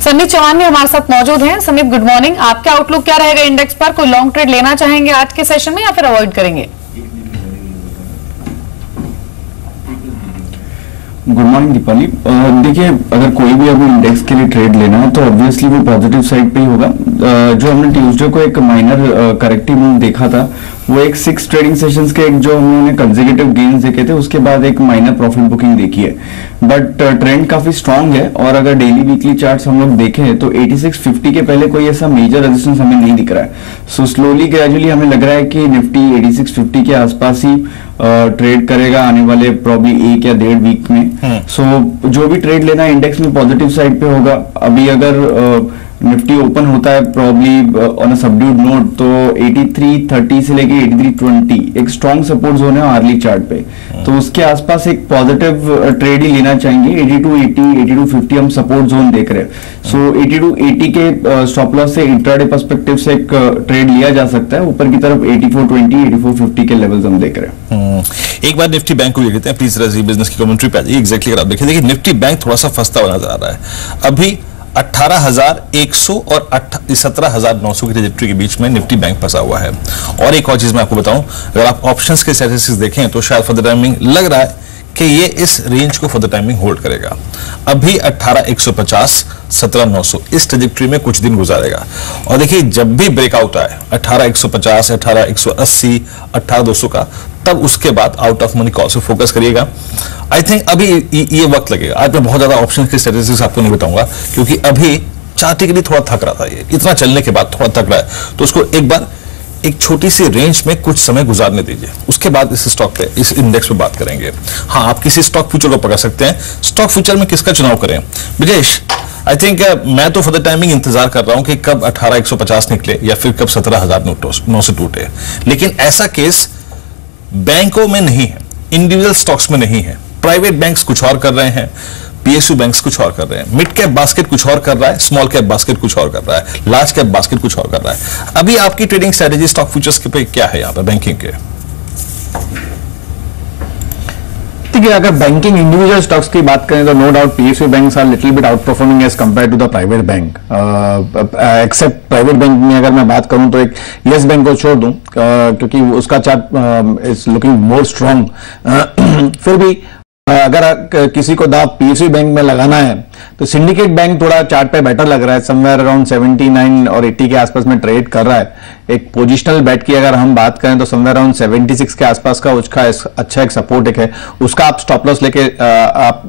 संदीप चौहान भी हमारे साथ मौजूद हैं। Sandeep, good morning. आपका आउटलुक क्या रहेगा इंडेक्स पर? कोई लॉन्ग ट्रेड लेना चाहेंगे आज के सेशन में या फिर अवॉइड करेंगे? Good morning Deepali. देखिए, अगर कोई भी अभी इंडेक्स के लिए ट्रेड लेना है तो ऑब्वियसली वो पॉजिटिव साइड पे ही होगा। जो हमने ट्यूसडे को एक माइनर करेक्टिव मूव देखा था, वो एक 6 ट्रेडिंग सेशंस के एक जो हमने कंसेक्यूटिव गेन्स देखे थे, उसके बाद एक माइनर प्रॉफिट बुकिंग देखी है। बट ट्रेंड काफी स्ट्रांग है और अगर डेली वीकली चार्ट्स हम लोग देखें तो 8650 के पहले कोई ऐसा मेजर रेजिस्टेंस हमें नहीं दिख रहा है। सो स्लोली ग्रेजुअली हमें लग रहा है कि निफ्टी 8650 के आसपास ही ट्रेड करेगा आने वाले प्रॉब्ली 1 या 1.5 वीक में। सो जो भी ट्रेड लेना है इंडेक्स में पॉजिटिव साइड पे होगा। अभी अगर निफ्टी ओपन होता है probably on a subdued note तो 8330 से लेके 8320 एक स्ट्रॉन्ग सपोर्ट जोन है आर्ली चार्ट पे, तो उसके आसपास एक पॉजिटिव ट्रेड ही लेना चाहेंगे। 8280 8250 हम सपोर्ट जोन देख रहे हैं। सो 8280 के स्टॉप लॉस से इंट्राडे पर्सपेक्टिव से एक ट्रेड लिया जा सकता है। ऊपर की तरफ 8420 8450 के लेवल्स हम देख रहे हैं। एक बार निफ्टी बैंक को लेते हैं प्लीज। जी बिजनेस की कमेंट्री पे आ जाइए। एग्जैक्टली अगर आप देखिए निफ्टी बैंक थोड़ा सा फंसता हुआ नजर आ रहा है। अभी 18,100 और 17,900 की ट्रेजेक्टरी के बीच में निफ्टी बैंक फंसा हुआ है। और एक और चीज मैं आपको बताऊं, अगर आप ऑप्शंस के स्टैटिस्टिक्स देखें तो शायद फॉर द टाइमिंग लग रहा है कि ये इस रेंज को फॉर द टाइमिंग होल्ड करेगा। अभी 18,150 17,900 इस ट्रेजेक्टरी में कुछ दिन गुजारेगा। और देखिए जब भी ब्रेकआउट आए 18,150 18,180 18,200 का, तब उसके बाद आउट ऑफ मनी कॉल से फोकस करिएगा। आई थिंक अभी ये वक्त लगेगा। आज मैं बहुत ज्यादा ऑप्शन के स्टैटिस्टिक्स आपको नहीं बताऊंगा क्योंकि अभी चार्ट के लिए थोड़ा थक रहा था। ये इतना चलने के बाद थोड़ा थक रहा है, तो उसको एक बार एक छोटी सी रेंज में कुछ समय गुजारने दीजिए। उसके बाद इस स्टॉक पे, इस इंडेक्स पे बात करेंगे। हाँ, आप किसी स्टॉक फ्यूचर को पकड़ सकते हैं। स्टॉक फ्यूचर में किसका चुनाव करें? ब्रिजेश, आई थिंक मैं तो फॉर द टाइमिंग इंतजार कर रहा हूं कि कब 18,150 निकले या फिर कब 17,900 टूटे। लेकिन ऐसा केस बैंकों में नहीं है, इंडिविजुअल स्टॉक्स में नहीं है। प्राइवेट बैंक्स कुछ और कर रहे हैं, पीएसयू बैंक्स कुछ और कर रहे हैं, मिड कैप बास्केट कुछ और कर रहा है, स्मॉल कैप बास्केट कुछ और कर रहा है, लार्ज कैप बास्केट कुछ और कर रहा है। अभी आपकी ट्रेडिंग स्ट्रेटेजी स्टॉक फ्यूचर्स के पे क्या है यहाँ पे बैंकिंग के? ठीक है, अगर बैंकिंग इंडिविजुअल स्टॉक्स की बात करें तो no doubt PSU banks are little bit outperforming as compare to the private bank. Except private bank में अगर मैं बात करूं तो एक येस बैंक को छोड़ दूं क्योंकि उसका chart is looking more strong. फिर भी अगर किसी को दाव पीएसयू बैंक में लगाना है तो सिंडिकेट बैंक थोड़ा चार्ट पे बेटर लग रहा है। समवेयर अराउंड 79 और 80 के आसपास में ट्रेड कर रहा है। एक पोजिशनल बेट की अगर हम बात करें तो समवेयर अराउंड 76 के आसपास का उसका अच्छा एक सपोर्ट एक है, उसका आप स्टॉप लॉस लेके आप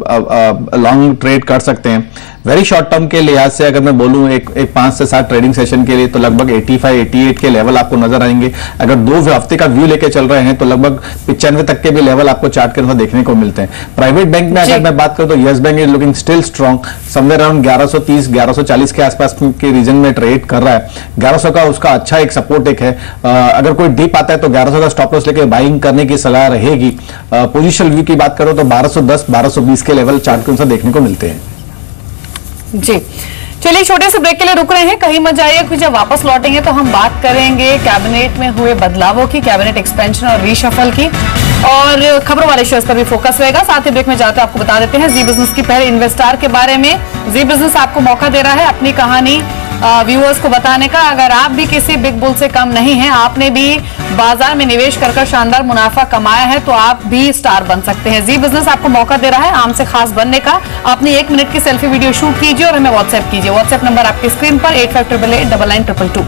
लॉन्ग ट्रेड कर सकते हैं। वेरी शॉर्ट टर्म के लिहाज से अगर मैं बोलूं एक 5 से 7 ट्रेडिंग सेशन के लिए तो लगभग 85-88 के लेवल आपको नजर आएंगे। अगर 2 हफ्ते का व्यू लेके चल रहे हैं तो लगभग 95 तक के भी लेवल आपको चार्ट के अनुसार देखने को मिलते हैं। प्राइवेट बैंक में अगर मैं बात करूं तो yes bank is looking still strong. Somewhere around 1130 1140 के आसपास के रीजन में ट्रेड कर रहा है। 1100 का उसका अच्छा एक सपोर्ट एक है। अगर कोई डिप आता है तो 1100 का स्टॉप लॉस लेके बाइंग करने की सलाह रहेगी। पोजिशनल व्यू की बात करो तो 1210 1220 के लेवल चार्ट के अनुसार देखने को मिलते हैं। जी चलिए, छोटे से ब्रेक के लिए रुक रहे हैं, कहीं मत जाइए, कुछ जब वापस लौटेंगे तो हम बात करेंगे कैबिनेट में हुए बदलावों की, कैबिनेट एक्सपेंशन और रीशफल की, और खबरों वाले शेयर्स पर भी फोकस रहेगा। साथ ही ब्रेक में जाते आपको बता देते हैं जी बिजनेस की पहले इन्वेस्टर के बारे में। जी बिजनेस आपको मौका दे रहा है अपनी कहानी व्यूअर्स को बताने का। अगर आप भी किसी बिग बुल से कम नहीं हैं, आपने भी बाजार में निवेश कर शानदार मुनाफा कमाया है, तो आप भी स्टार बन सकते हैं। जी बिजनेस आपको मौका दे रहा है आम से खास बनने का। अपनी 1 मिनट की सेल्फी वीडियो शूट कीजिए और हमें व्हाट्सएप कीजिए। व्हाट्सएप नंबर आपकी स्क्रीन पर 8588899222।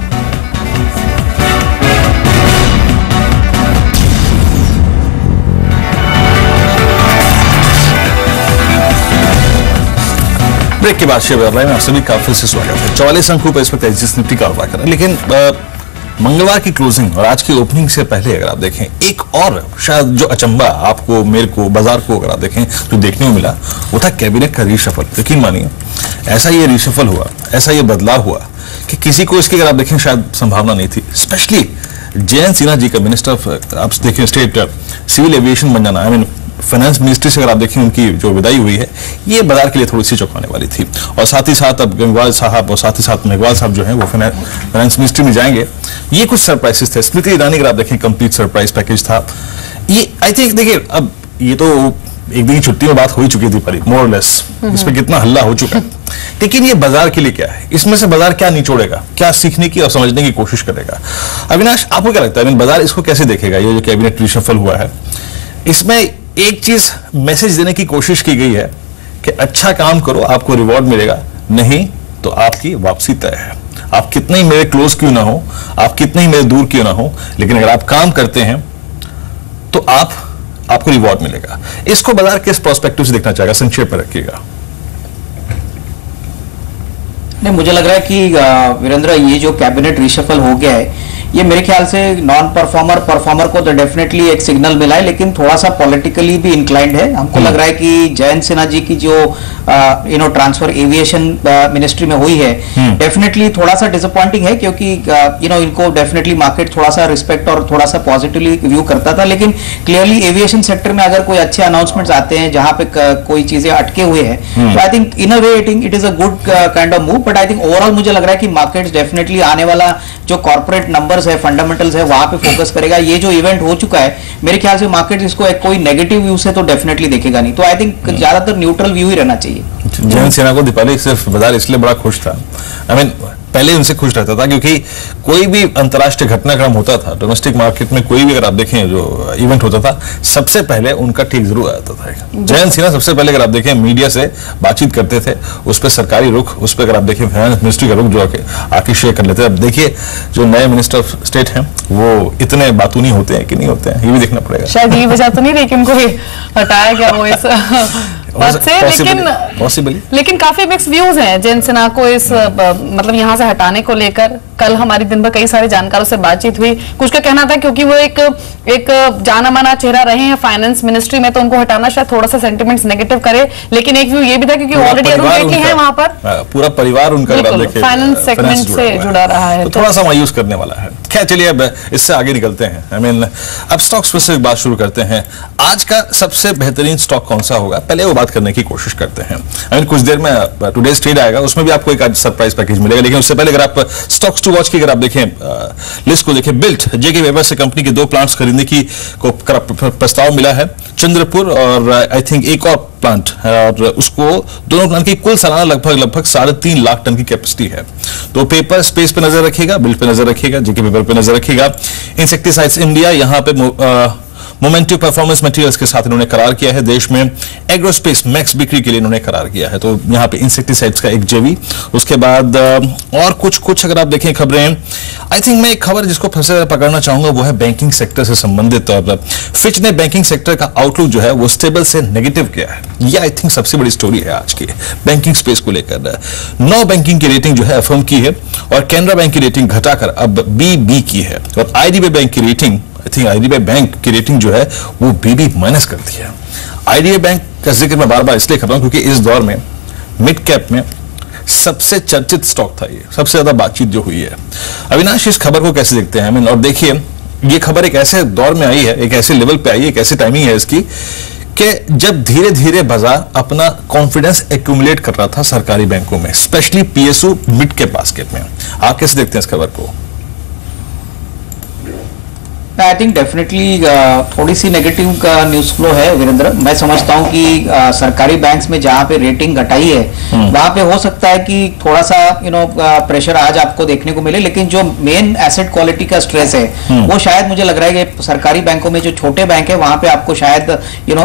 ब्रेक के बाद शेयर में आप सभी का फिर से स्वागत है। 44 अंकों पर इस वक्त एचडीएफसी निफ्टी कारोबार कर रहा है, लेकिन मंगलवार की क्लोजिंग और आज की ओपनिंग से पहले अगर आप देखें एक और शायद जो अचंबा आपको, मेरे को, बाजार को अगर आप देखें जो देखने को मिला वो था कैबिनेट का रीशफल। यकीन मानिए ऐसा ये रीशफल हुआ, ऐसा ये बदलाव हुआ कि किसी को इसकी अगर आप देखें शायद संभावना नहीं थी। स्पेशली जयंत सिन्हा जी का मिनिस्टर ऑफ आप देखें स्टेट सिविल एविएशन बन जाना, आई मीन फाइनेंस मिनिस्ट्री से अगर आप देखें उनकी जो विदाई हुई है, ये बाजार के लिए थोड़ी सी चौंकाने वाली थी। और साथ ही साथ अब गंगवाल साहब और साथ ही साथ मेघवाल साहब जो हैं वो फाइनेंस मिनिस्ट्री में जाएंगे। ये कुछ सरप्राइजेस थे। स्मृति ईरानी अगर आप देखें कंप्लीट सरप्राइज पैकेज था ये। आई थिंक देखिए अब ये तो एक दिन की छुट्टी में बात हो ही चुकी थी परी, मोर लेस, इस पे कितना हल्ला हो चुका है। लेकिन ये बाजार के लिए क्या है, इसमें से बाजार क्या निचोड़ेगा, क्या सीखने की और समझने की कोशिश करेगा? अविनाश, आपको क्या लगता है, बाजार इसको कैसे देखेगा, ये जो कैबिनेट रिशफल हुआ है, इसमें एक चीज मैसेज देने की कोशिश की गई है कि अच्छा काम करो आपको रिवॉर्ड मिलेगा, नहीं तो आपकी वापसी तय है। आप कितने ही मेरे क्लोज क्यों ना हो, आप कितने ही मेरे दूर क्यों ना हो, लेकिन अगर आप काम करते हैं तो आपको रिवॉर्ड मिलेगा। इसको बाजार किस प्रोस्पेक्टिव से देखना चाहेगा, संक्षेप में रखिएगा। नहीं, मुझे लग रहा है कि वीरेंद्र, ये जो कैबिनेट रिशफल हो गया है, ये मेरे ख्याल से नॉन परफॉर्मर को तो डेफिनेटली एक सिग्नल मिला है, लेकिन थोड़ा सा पॉलिटिकली भी इंक्लाइंड है। हमको लग रहा है कि जयंत सिन्हा जी की जो ट्रांसफर एविएशन मिनिस्ट्री में हुई है, डेफिनेटली थोड़ा सा डिसअपॉइंटिंग है, क्योंकि इनको डेफिनेटली मार्केट थोड़ा सा रिस्पेक्ट और थोड़ा सा पॉजिटिवली व्यू करता था। लेकिन क्लियरली एविएशन सेक्टर में अगर कोई अच्छे अनाउंसमेंट्स आते हैं जहां पे कोई चीजें अटके हुए हैं, तो I think in a way it is a good kind of move. But I think overall मुझे लग रहा है कि मार्केट्स डेफिनेटली आने वाला जो कॉर्पोरेट नंबर्स है, फंडामेंटल्स है, वहां पे फोकस करेगा। ये जो इवेंट हो चुका है, मेरे ख्याल से मार्केट इसको एक कोई नेगेटिव व्यू से तो डेफिनेटली देखेगा नहीं। तो आई थिंक ज्यादातर न्यूट्रल व्यू ही रहना चाहिए। जयंत सिन्हा को दीपाली सिर्फ बाजार इसलिए बड़ा खुश था, पहले उनसे खुश रहता था, क्योंकि कोई भी अंतर्राष्ट्रीय घटनाक्रम होता था, डोमेस्टिक मार्केट में कोई भी अगर आप देखें जो इवेंट होता था, सबसे पहले उनका ठीक जरूर आता था। जयंत सिन्हा सबसे पहले अगर आप देखें मीडिया से बातचीत करते थे, उस पर सरकारी रुख, उस पर अगर आप देखें फाइनेंस मिनिस्ट्री का रुख जो आके शेयर कर लेते थे। अब देखिए जो नए मिनिस्टर ऑफ स्टेट हैं वो इतने बातूनी होते हैं कि नहीं होते हैं, ये भी देखना पड़ेगा। शायद ये वजह तो नहीं रही कि उनको हटाया गया वो इस पद से, लेकिन काफी मिक्स व्यूज हैं जयंत सिन्हा को इस मतलब यहाँ से हटाने को लेकर। कल हमारी दिन भर कई सारे जानकारों से बातचीत हुई, कुछ का कहना था क्योंकि वो एक जाना माना चेहरा रहे हैं फाइनेंस मिनिस्ट्री में, तो उनको हटाना शायद थोड़ा सा सेंटिमेंट्स नेगेटिव करे। लेकिन एक व्यू ये भी था क्योंकि ऑलरेडी अरुण जेटली है वहां पर, पूरा परिवार उनका फाइनेंस सेगमेंट से जुड़ा रहा है, थोड़ा सा मायूस करने वाला है। खैर चलिए अब इससे आगे निकलते हैं। अब स्टॉक स्पेसिफिक बात शुरू करते हैं। आज का सबसे बेहतरीन स्टॉक कौन सा होगा, पहले वो बात करने की कोशिश करते हैं। कुछ देर में टुडेज ट्रेड आएगा, उसमें भी आपको एक आज सरप्राइज पैकेज मिलेगा। लेकिन उससे पहले अगर आप स्टॉक्स टू वॉच की अगर आप देखें लिस्ट को देखें, बिल्ट जेके वेबर से कंपनी के 2 प्लांट्स खरीदने की को प्रस्ताव मिला है, चंद्रपुर और आई थिंक एक और प्लांट, और उसको दोनों प्लांट की कुल सालाना लगभग 3.5 लाख टन की कैपेसिटी है। तो पेपर स्पेस पे नजर रखिएगा, बिल्ट पे नजर रखिएगा, जेके वेबर पे नजर रखिएगा। इंसेक्टिसाइड्स इंडिया, यहां पे मोमेंटिव परफॉर्मेंस मटेरियल्स के साथ इन्होंने करार किया है। देश में एग्रोस्पेस मैक्स बिक्री के लिए इन्होंने करार किया है, तो यहाँ पे इंसेक्टिसाइड्स का एक जेवी। उसके बाद और कुछ अगर आप देखें खबरें, आई थिंक मैं एक खबर जिसको फिर से पकड़ना चाहूंगा वो है बैंकिंग सेक्टर से संबंधित। और फिच ने बैंकिंग सेक्टर का आउटलुक जो है वो स्टेबल से नेगेटिव किया है। ये आई थिंक सबसे बड़ी स्टोरी है आज की बैंकिंग स्पेस को लेकर। 9 बैंकिंग की रेटिंग जो है अफर्म की है, और कैनरा बैंक की रेटिंग घटाकर अब BB की है, और आईडीबीआई बैंक की rating, I think IDBI bank की रेटिंग जो है वो BB माइनस कर दी है। आईडीबीआई बैंक का जिक्र मैं बार बार इसलिए कर रहा हूं क्योंकि इस दौर में मिड कैप में सबसे चर्चित स्टॉक था, ये सबसे ज्यादा बातचीत जो हुई है। अविनाश, इस खबर को कैसे देखते हैं? और देखिए ये खबर एक ऐसे दौर में आई है, एक ऐसे लेवल पे आई है, एक ऐसी टाइमिंग है इसकी कि जब धीरे धीरे बाजार अपना कॉन्फिडेंस एक्यूमुलेट कर रहा था सरकारी बैंकों में, specially PSU mid cap basket में। आप कैसे देखते हैं इस खबर को? आई थिंक डेफिनेटली थोड़ी सी नेगेटिव का न्यूज फ्लो है वीरेंद्र। मैं समझता हूं कि सरकारी बैंक्स में जहां पे रेटिंग घटाई है वहां पे हो सकता है कि थोड़ा सा प्रेशर आज आपको देखने को मिले, लेकिन जो मेन एसेट क्वालिटी का स्ट्रेस है वो शायद मुझे लग रहा है कि सरकारी बैंकों में जो छोटे बैंक है वहां पे आपको शायद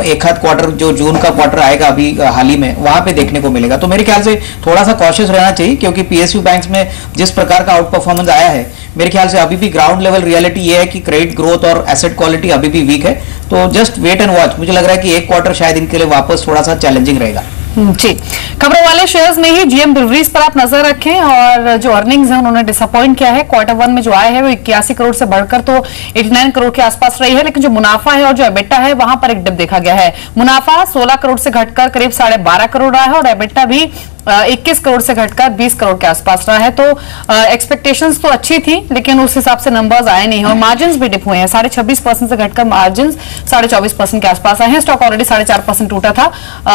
एक आध क्वार्टर, जो जून का क्वार्टर आएगा अभी हाल ही में, वहां पे देखने को मिलेगा। तो मेरे ख्याल से थोड़ा सा कॉशियस रहना चाहिए, क्योंकि PSU बैंक्स में जिस प्रकार का आउट परफॉर्मेंस आया है, मेरे ख्याल से अभी भी ग्राउंड लेवल रियलिटी ये है कि क्रेडिट ग्रोथ और एसेट क्वालिटी अभी भी वीक है। तो जस्ट वेट एंड वॉच। मुझे लग रहा है कि एक क्वार्टर शायद इनके लिए वापस थोड़ा सा चैलेंजिंग रहेगा। जी, खबरों वाले शेयर्स में ही GM ब्रिवरीज पर आप नजर रखें, और जो अर्निंग्स हैं उन्होंने डिसअपॉइंट किया है। Q1 में जो आए हैं वो 81 करोड़ से बढ़कर तो 89 करोड़ के आसपास रही है, लेकिन जो मुनाफा है और जो एबिटा है वहां पर एक डिप देखा गया है। मुनाफा 16 करोड़ से घटकर करीब 12.5 करोड़ रहा है, और एबिटा भी 21 करोड़ से घटकर 20 करोड़ के आसपास रहा है। तो एक्सपेक्टेशंस तो अच्छी थी, लेकिन उस हिसाब से नंबर्स आए नहीं है और मार्जिन भी डिप हुए हैं। 26.5% से घटकर मार्जिन 24.5% के आसपास आए हैं। स्टॉक ऑलरेडी 4.5% टूटा था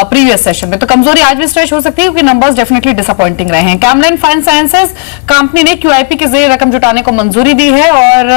प्रीवियस सेशन में, तो कमजोरी आज भी स्ट्रेच हो सकती है क्योंकि नंबर्स डेफिनेटली डिसअपॉइंटिंग रहे हैं। कैमलिन फाइन साइंसेज कंपनी ने QIP के जरिए रकम जुटाने को मंजूरी दी है और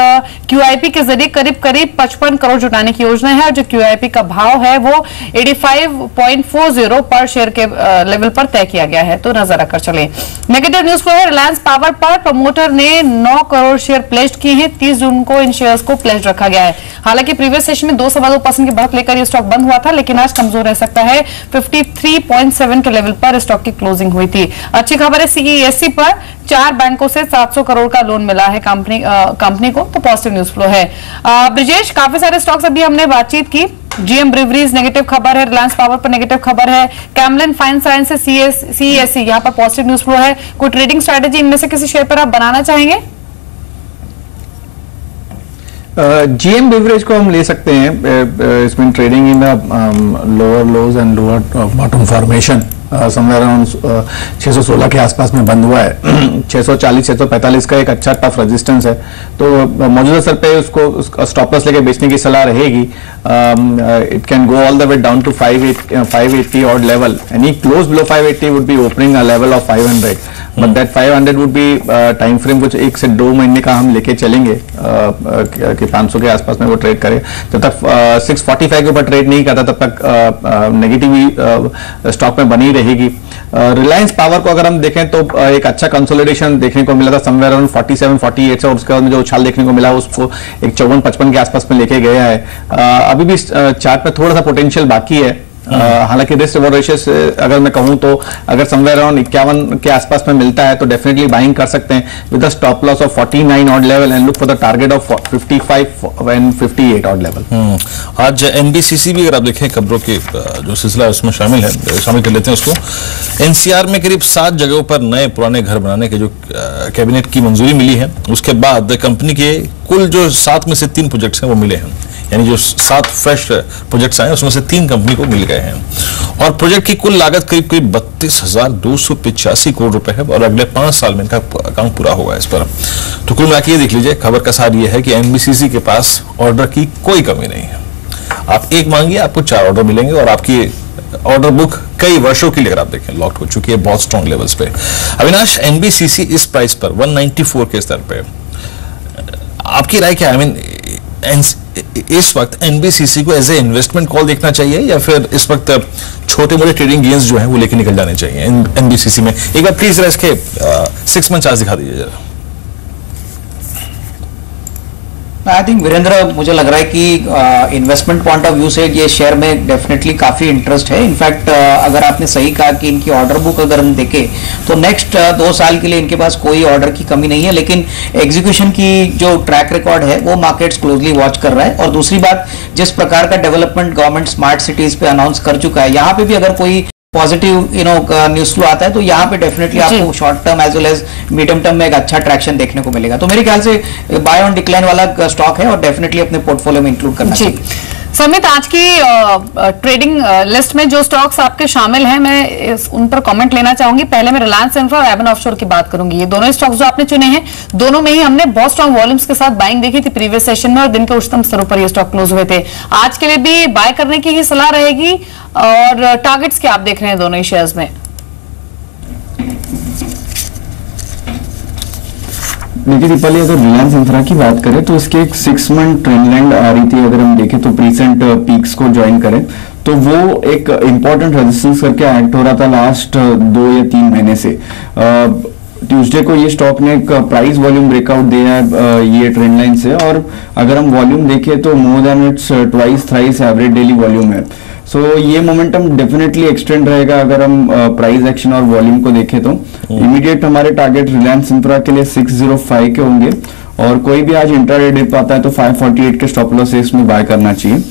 QIP के जरिए करीब 55 करोड़ जुटाने की योजना है और जो QIP का भाव है वो 85.40 पर शेयर के लेवल पर तय किया गया है, तो नजर रखकर चले। नेगेटिव न्यूज फ्लो है रिलायंस पावर पर। प्रमोटर ने 9 करोड़ शेयर प्लेस्ड किए हैं। 30 जून को इन शेयर्स को प्लेस्ड रखा गया है। हालांकि प्रीवियस सेशन में 2.2% की बढ़त लेकर यह स्टॉक बंद हुआ था, लेकिन आज कमजोर रह सकता है। 53.7 के लेवल पर स्टॉक की क्लोजिंग हुई थी। अच्छी खबर है CESC पर 4 बैंकों से 700 करोड़ का लोन मिला है कंपनी को, तो पॉजिटिव न्यूज फ्लो है। ब्रिजेश, काफी सारे स्टॉक्स अभी हमने बातचीत की। GM ब्रिवरीज नेगेटिव खबर है, रिलायंस पावर पर नेगेटिव खबर है, कैमलिन फाइन साइंसेज, CESC यहाँ पर पॉजिटिव न्यूज फ्लो है। कोई ट्रेडिंग स्ट्रेटेजी इनमें से किसी शेयर पर आप बनाना चाहेंगे? GM बेवरेज को हम ले सकते हैं। इसमें trading in lower lodge and lower bottom formation somewhere around 616 के आसपास में बंद हुआ है। 640 645 का एक अच्छा टफ रेजिस्टेंस है, तो मौजूदा स्तर पे उसको स्टॉप लॉस लेके बेचने की सलाह रहेगी। It can go all the way down to 580 odd level. Any close below 580 would be opening a level of 500, but that 500 would be time frame कुछ 1 से 2 महीने का हम लेके चलेंगे कि 500 के आसपास में वो ट्रेड करे। जब तक 645 के ऊपर ट्रेड नहीं करता तब तक नेगेटिव स्टॉक में बनी रहेगी। रिलायंस पावर को अगर हम देखें तो एक अच्छा कंसोलिडेशन देखने को मिला था समवेयर अराउंड 47-48 से, और उसके बाद जो उछाल देखने को मिला उसको एक 54-55 के आसपास में लेके गया है। अभी भी चार्ट में थोड़ा सा पोटेंशियल बाकी है। हालांकि रिस्क रिवॉर्ड रेशियो अगर मैं कहूं तो अगर समवेयर अराउंड 51 के आसपास में मिलता है तो डेफिनेटली बाइंग कर सकते हैं with a stop loss of 49 odd level and look for the target of 55 and 58 odd level. आज NBCC भी अगर आप देखें खबरों के जो सिलसिला उसमें शामिल कर लेते हैं उसको। NCR में करीब 7 जगहों पर नए पुराने घर बनाने के जो कैबिनेट की मंजूरी मिली है, उसके बाद कंपनी के कुल जो 7 में से 3 प्रोजेक्ट्स हैं वो मिले हैं, यानी जो 7 फ्रेश प्रोजेक्ट्स आए उसमें से 3 कंपनी को मिल गए हैं और प्रोजेक्ट की कुल लागत करीब 32,285 करोड़ रुपए है और अगले 5 साल में इनका काम पूरा होगा इस पर। तो कुल मिलाकर ये देख लीजिए, खबर का सार ये है कि NBCC के पास ऑर्डर की कोई कमी नहीं है। आप एक मांगिए, आपको 4 ऑर्डर मिलेंगे और आपकी ऑर्डर बुक कई वर्षों के लिए अगर आप देखें लॉक्ड हो चुकी है बहुत स्ट्रॉन्ग लेवल्स पे। अविनाश, NBCC इस प्राइस पर 194 के स्तर पे आपकी राय क्या है? आई मीन इस वक्त NBCC को एज ए इन्वेस्टमेंट कॉल देखना चाहिए या फिर इस वक्त छोटे मोटे ट्रेडिंग गेन्स जो हैं वो लेके निकल जाने चाहिए NBCC में? एक बार प्लीज इसके 6 मंथ चार्ट दिखा दीजिए जरा। आई थिंक वीरेंद्र, मुझे लग रहा है कि इन्वेस्टमेंट पॉइंट ऑफ व्यू से ये शेयर में डेफिनेटली काफी इंटरेस्ट है। इनफैक्ट अगर आपने सही कहा कि इनकी ऑर्डर बुक अगर हम देखें तो नेक्स्ट 2 साल के लिए इनके पास कोई ऑर्डर की कमी नहीं है, लेकिन एग्जीक्यूशन की जो ट्रैक रिकॉर्ड है वो मार्केट्स क्लोजली वॉच कर रहा है। और दूसरी बात, जिस प्रकार का डेवलपमेंट गवर्नमेंट स्मार्ट सिटीज पे अनाउंस कर चुका है, यहाँ पे भी अगर कोई पॉजिटिव न्यूज फ्लो आता है तो यहाँ पे डेफिनेटली आपको short term as well as medium term में एक अच्छा ट्रैक्शन देखने को मिलेगा। तो मेरे ख्याल से बाय ऑन डिक्लाइन वाला स्टॉक है और डेफिनेटली अपने पोर्टफोलियो में इंक्लूड करना चाहिए। समित, आज की ट्रेडिंग लिस्ट में जो स्टॉक्स आपके शामिल हैं मैं उन पर कमेंट लेना चाहूंगी। पहले मैं रिलायंस इंफ्रा और एवन ऑफशोर की बात करूंगी। ये दोनों स्टॉक्स जो आपने चुने हैं, दोनों में ही हमने बहुत स्ट्रॉन्ग वॉल्यूम्स के साथ बाइंग देखी थी प्रीवियस सेशन में और दिन के उच्चतम स्तरों पर ये स्टॉक क्लोज हुए थे। आज के लिए भी बाय करने की ही सलाह रहेगी और टारगेट्स क्या आप देख रहे हैं दोनों ही शेयर्स में? देखिए दीपाली, अगर रिलायंस इंफ्रा की बात करें तो इसके एक 6 मंथ ट्रेंड लाइन आ रही थी। अगर हम देखें तो प्रीसेंट पीक्स को ज्वाइन करें तो वो एक इंपॉर्टेंट रेजिस्टेंस करके एक्ट हो रहा था लास्ट 2 या 3 महीने से। ट्यूसडे को ये स्टॉक ने एक प्राइस वॉल्यूम ब्रेकआउट दिया है ये ट्रेंड लाइन से, और अगर हम वॉल्यूम देखें तो more than it's twice thrice average daily volume है। सो ये मोमेंटम डेफिनेटली एक्सटेंड रहेगा अगर हम प्राइस एक्शन और वॉल्यूम को देखें तो। इमीडिएट हमारे टारगेट रिलायंस इंफ्रा के लिए 605 के होंगे और कोई भी आज इंट्राडे डिप आता है तो 548 के स्टॉप लॉस इसमें बाय करना चाहिए।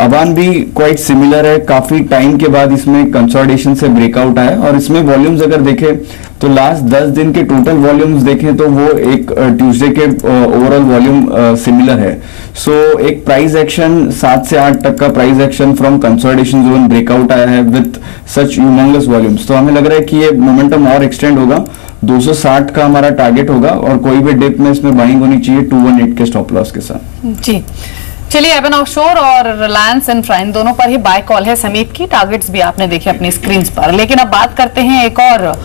अबान भी क्वाइट सिमिलर है, काफी टाइम के बाद इसमें कंसोलिडेशन से ब्रेकआउट आया और इसमें वॉल्यूम्स अगर देखें तो लास्ट 10 दिन के टोटल वॉल्यूम्स देखें तो वो एक ट्यूसडे के ओवरऑल वॉल्यूम सिमिलर है। सो एक प्राइस एक्शन 7 से 8 तक का price action from consolidation zone breakout आया है विथ सच ह्यूमंगस वॉल्यूम्स। तो हमें लग रहा है कि ये मोमेंटम और एक्सटेंड होगा, 260 का हमारा टारगेट होगा और कोई भी डिप में इसमें बाइंग होनी चाहिए 218 के स्टॉप लॉस के साथ। जी चलिए, एवन ऑफशोर और रिलायंस इंफ्रा इन दोनों पर ही बाय कॉल है समीप की। टारगेट्स भी आपने देखे अपनी स्क्रीन पर। लेकिन अब बात करते हैं एक और